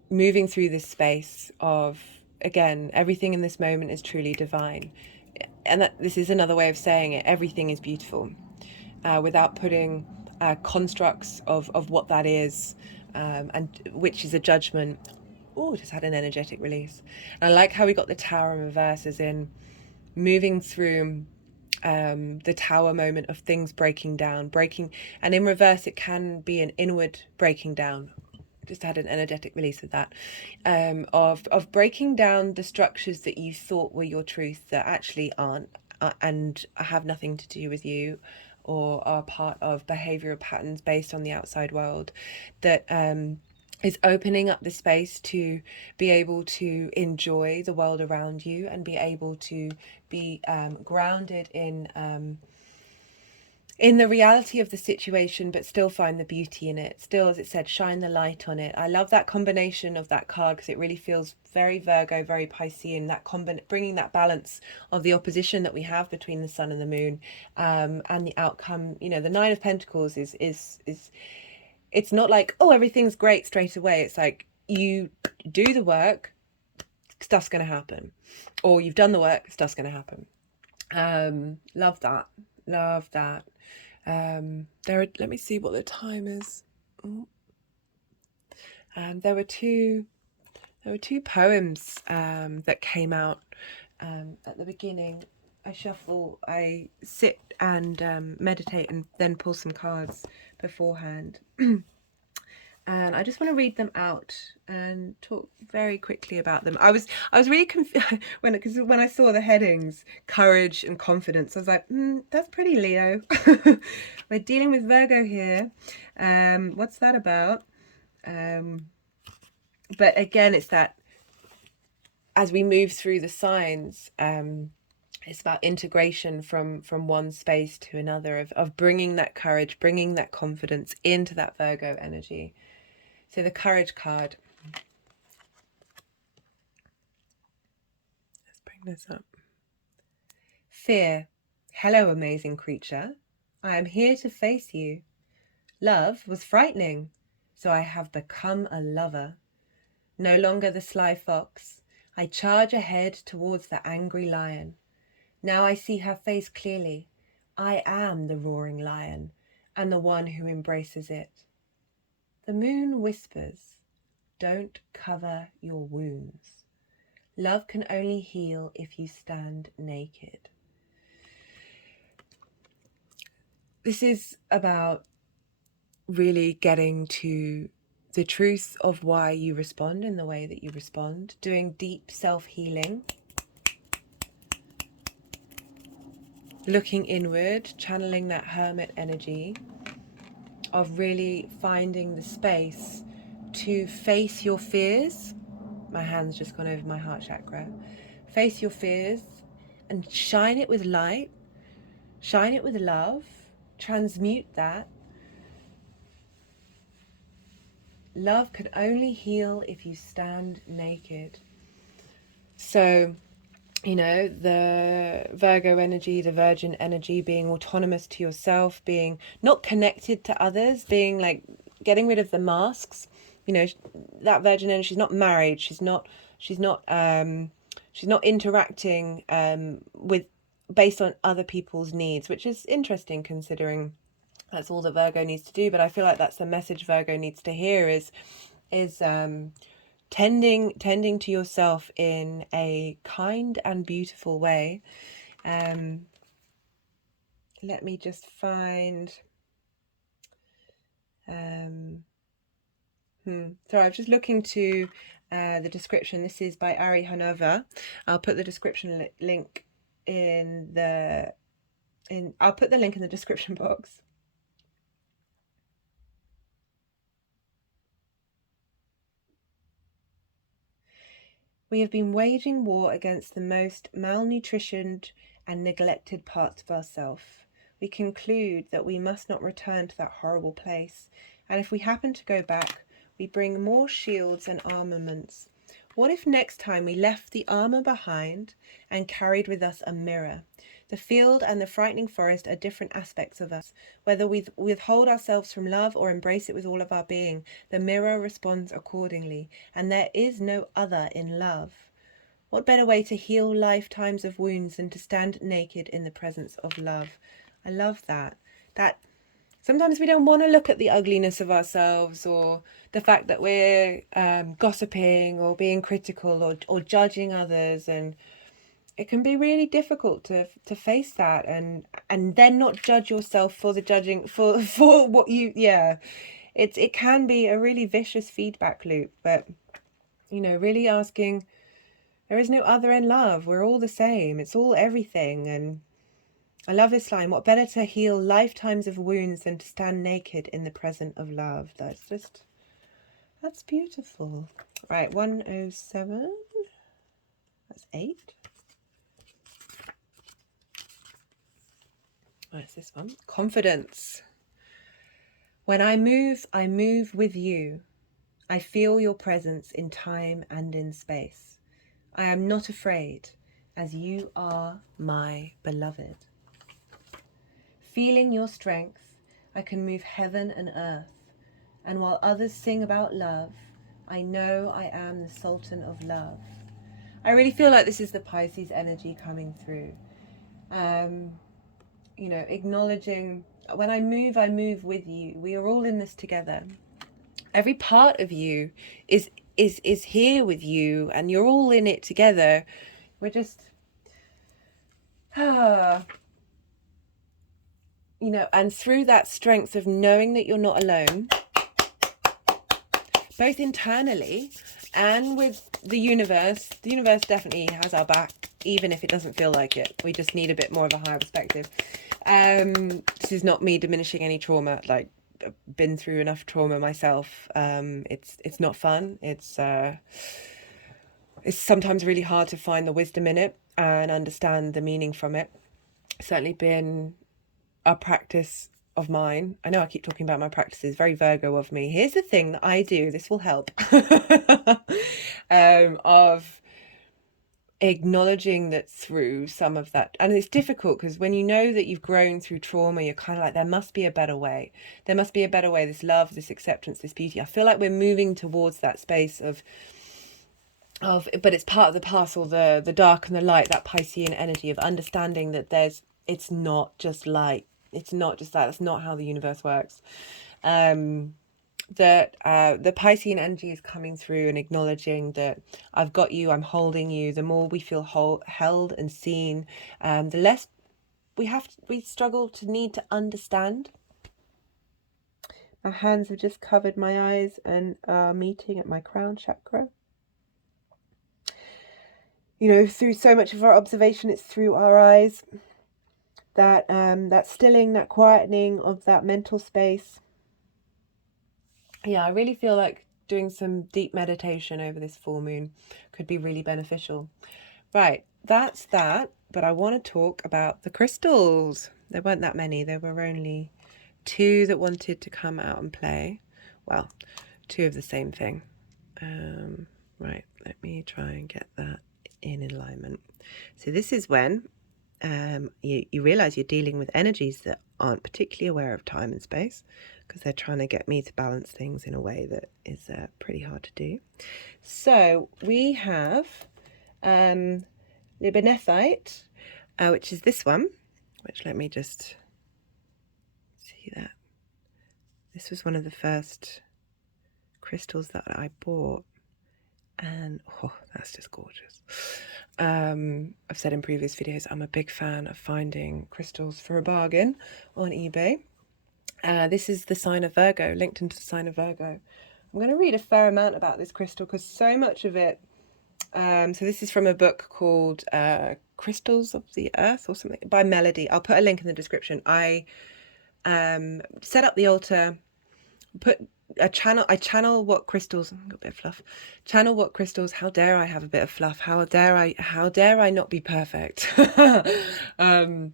moving through this space of, again, everything in this moment is truly divine. And that this is another way of saying it, everything is beautiful, without putting constructs of what that is, and which is a judgment. Oh, just had an energetic release. And I like how we got the Tower in reverse, as in moving through the Tower moment of things breaking down, and in reverse it can be an inward breaking down. Just had an energetic release of that, of breaking down the structures that you thought were your truth that actually aren't, and have nothing to do with you, or are part of behavioral patterns based on the outside world, that is opening up the space to be able to enjoy the world around you, and be able to be grounded in in the reality of the situation, but still find the beauty in it. Still, as it said, shine the light on it. I love that combination of that card because it really feels very Virgo, very Piscean, that bringing that balance of the opposition that we have between the sun and the moon, and the outcome. You know, the Nine of Pentacles is it's not like, oh, everything's great straight away. It's like you do the work, stuff's going to happen, or you've done the work, stuff's going to happen. Love that. Love that. Let me see what the time is. There were two poems that came out at the beginning. I sit and meditate and then pull some cards beforehand. And I just want to read them out and talk very quickly about them. I was really confused when I saw the headings, courage and confidence. I was like, that's pretty Leo. We're dealing with Virgo here. What's that about? But again, it's that as we move through the signs, it's about integration from one space to another, of bringing that courage, bringing that confidence into that Virgo energy. So the courage card. Let's bring this up. Fear. Hello, amazing creature. I am here to face you. Love was frightening, so I have become a lover. No longer the sly fox, I charge ahead towards the angry lion. Now I see her face clearly. I am the roaring lion, and the one who embraces it. The moon whispers, don't cover your wounds. Love can only heal if you stand naked. This is about really getting to the truth of why you respond in the way that you respond, doing deep self-healing, looking inward, channeling that hermit energy of really finding the space to face your fears. My hand's just gone over my heart chakra. Face your fears and shine it with light, shine it with love, transmute that. Love can only heal if you stand naked. So, you know, the Virgo energy, the Virgin energy, being autonomous to yourself, being not connected to others, being like getting rid of the masks. You know, that Virgin energy, she's not married, she's not interacting with based on other people's needs, which is interesting considering that's all that Virgo needs to do. But I feel like that's the message Virgo needs to hear is tending to yourself in a kind and beautiful way. Let me just find sorry, I'm just looking to the description. This is by Honarvar. I'll put the description link I'll put the link in the description box. We have been waging war against the most malnutritioned and neglected parts of ourselves. We conclude that we must not return to that horrible place, and if we happen to go back, we bring more shields and armaments. What if next time we left the armor behind and carried with us a mirror? The field and the frightening forest are different aspects of us. Whether we withhold ourselves from love or embrace it with all of our being, the mirror responds accordingly, and there is no other in love. What better way to heal lifetimes of wounds than to stand naked in the presence of love? I love that. That sometimes we don't want to look at the ugliness of ourselves, or the fact that we're gossiping or being critical or judging others, and it can be really difficult to face that and then not judge yourself for the judging for what you it can be a really vicious feedback loop. But you know, really asking, there is no other in love, we're all the same, it's all everything. And I love this line, what better to heal lifetimes of wounds than to stand naked in the presence of love. That's beautiful. Right, 107, that's 8. What's this one? Confidence. When I move with you. I feel your presence in time and in space. I am not afraid, as you are my beloved. Feeling your strength, I can move heaven and earth. And while others sing about love, I know I am the Sultan of love. I really feel like this is the Pisces energy coming through. You know, acknowledging when I move with you. We are all in this together. Every part of you is here with you, and you're all in it together. We're just you know, and through that strength of knowing that you're not alone, both internally and with the universe definitely has our back, even if it doesn't feel like it. We just need a bit more of a higher perspective. This is not me diminishing any trauma. Like, I've been through enough trauma myself. It's not fun. It's sometimes really hard to find the wisdom in it and understand the meaning from it. It's certainly been a practice of mine. I know I keep talking about my practices, very Virgo of me. Here's the thing that I do, this will help, of acknowledging that through some of that, and it's difficult because when you know that you've grown through trauma, you're kind of like, there must be a better way. There must be a better way. This love, this acceptance, this beauty. I feel like we're moving towards that space of, but it's part of the parcel, the dark and the light, that Piscean energy of understanding that it's not just light. It's not just that. That's not how the universe works. That the Piscean energy is coming through and acknowledging that I've got you, I'm holding you. The more we feel held and seen, the less we struggle to need to understand. My hands have just covered my eyes and are meeting at my crown chakra. You know, through so much of our observation, it's through our eyes. That stilling, that quietening of that mental space. Yeah, I really feel like doing some deep meditation over this full moon could be really beneficial. Right, that's that. But I want to talk about the crystals. There weren't that many. There were only 2 that wanted to come out and play. Well, 2 of the same thing. Right, let me try and get that in alignment. So this is when you realize you're dealing with energies that aren't particularly aware of time and space, because they're trying to get me to balance things in a way that is pretty hard to do. So we have Libenethite, which is this one, which, let me just see that. This was one of the first crystals that I bought, and oh, that's just gorgeous. I've said in previous videos, I'm a big fan of finding crystals for a bargain on eBay. This is the sign of Virgo, linked into the sign of Virgo. I'm going to read a fair amount about this crystal because so much of it, so this is from a book called Crystals of the Earth or something by Melody. I'll put a link in the description. I set up the altar, I channel what crystals, I've got a bit of fluff, channel what crystals, how dare I have a bit of fluff, how dare I not be perfect. I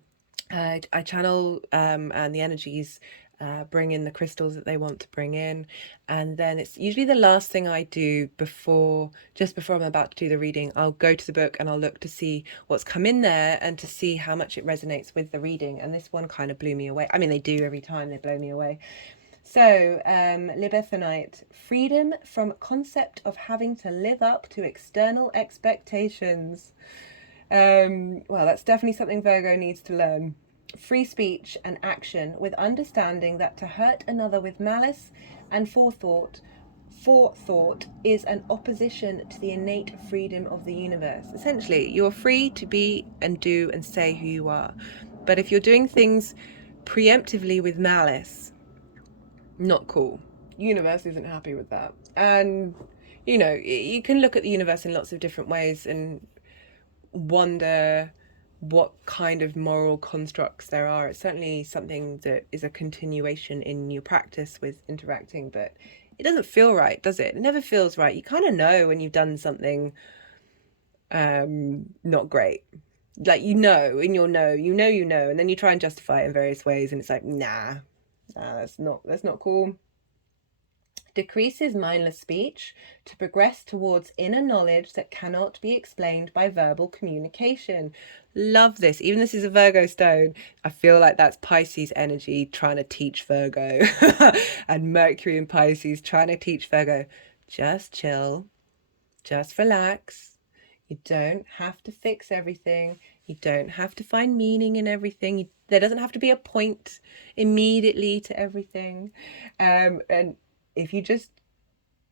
channel and the energies bring in the crystals that they want to bring in, and then it's usually the last thing I do just before I'm about to do the reading. I'll go to the book and I'll look to see what's come in there and to see how much it resonates with the reading, and this one kind of blew me away. I mean, they do every time, they blow me away. So, Libethanite, freedom from concept of having to live up to external expectations. Well, that's definitely something Virgo needs to learn. Free speech and action with understanding that to hurt another with malice and forethought is an opposition to the innate freedom of the universe. Essentially, you're free to be and do and say who you are. But if you're doing things preemptively with malice, not cool. Universe isn't happy with that. And, you know, you can look at the universe in lots of different ways and wonder what kind of moral constructs there are. It's certainly something that is a continuation in your practice with interacting, but it doesn't feel right, does it? It never feels right. You kind of know when you've done something not great. Like, you know, in your know, you know, and then you try and justify it in various ways, and it's like, nah, that's not cool. Decreases mindless speech to progress towards inner knowledge that cannot be explained by verbal communication. Love this. Even this is a Virgo stone. I feel like that's Pisces energy trying to teach Virgo. And Mercury and Pisces trying to teach Virgo. Just chill. Just relax. You don't have to fix everything. You don't have to find meaning in everything. There doesn't have to be a point immediately to everything. And if you just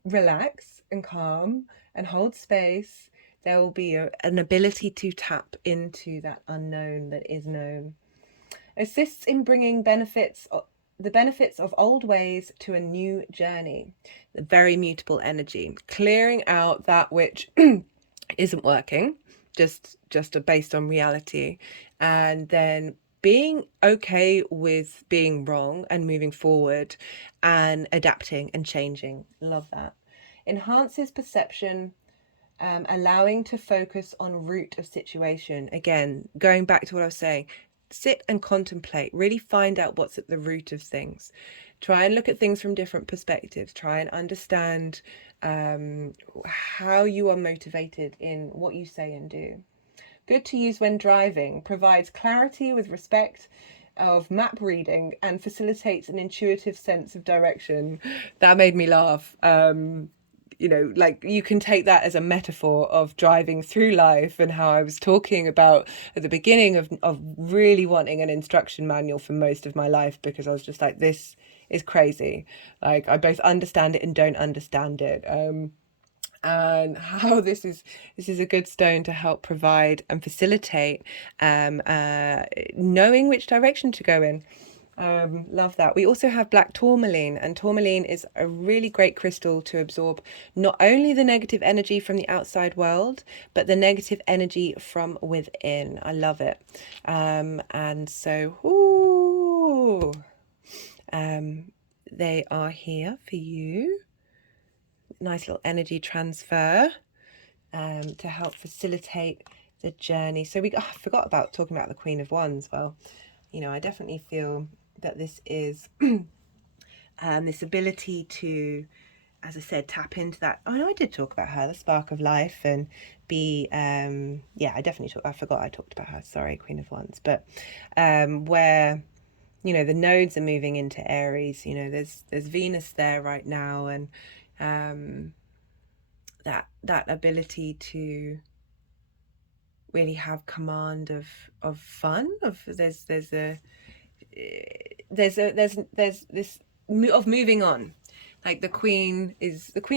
relax and calm and hold space, there will be an ability to tap into that unknown that is known. Assists in bringing the benefits of old ways to a new journey. The very mutable energy, clearing out that which isn't working, just based on reality, and then being okay with being wrong and moving forward and adapting and changing. Love that. Enhances perception, allowing to focus on root of situation. Again, going back to what I was saying, sit and contemplate, really find out what's at the root of things. Try and look at things from different perspectives. Try and understand how you are motivated in what you say and do. Good to use when driving, provides clarity with respect of map reading and facilitates an intuitive sense of direction. That made me laugh. You know, like, you can take that as a metaphor of driving through life, and how I was talking about at the beginning of really wanting an instruction manual for most of my life, because I was just like, this is crazy. Like, I both understand it and don't understand it. And how this is a good stone to help provide and facilitate knowing which direction to go in. Love that. We also have black tourmaline, and tourmaline is a really great crystal to absorb not only the negative energy from the outside world, but the negative energy from within. I love it. And so, they are here for you. Nice little energy transfer to help facilitate the journey. So I forgot about talking about the Queen of Wands. Well, you know, I definitely feel that this is this ability to, as I said, tap into that. Oh no, I did talk about her, the spark of life, and be yeah, I forgot I talked about her. Sorry, Queen of Wands. But where, you know, the nodes are moving into Aries. You know, there's Venus there right now, and that ability to really have command of fun, of there's this of moving on. Like, the Queen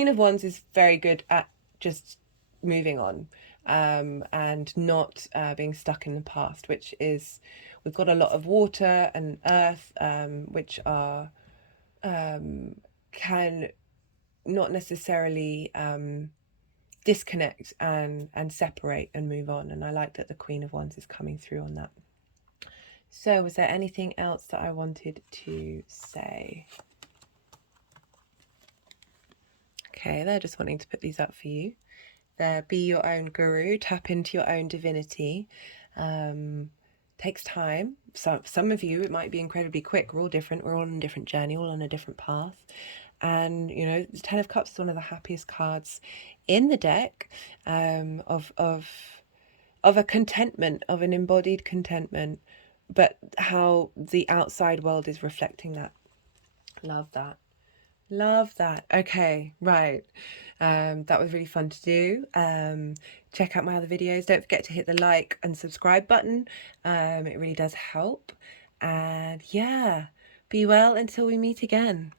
of Wands is very good at just moving on, and not being stuck in the past, which is, we've got a lot of water and earth, which are can not necessarily disconnect and separate and move on. And I like that the Queen of Wands is coming through on that. So was there anything else that I wanted to say? Okay, they're just wanting to put these up for you. There, be your own guru, tap into your own divinity. Takes time. So some of you, it might be incredibly quick. We're all different. We're all on a different journey, all on a different path. And, you know, the Ten of Cups is one of the happiest cards in the deck, of a contentment, of an embodied contentment, but how the outside world is reflecting that. Love that. Love that. Okay, right. That was really fun to do. Check out my other videos. Don't forget to hit the like and subscribe button. It really does help. And yeah, be well until we meet again.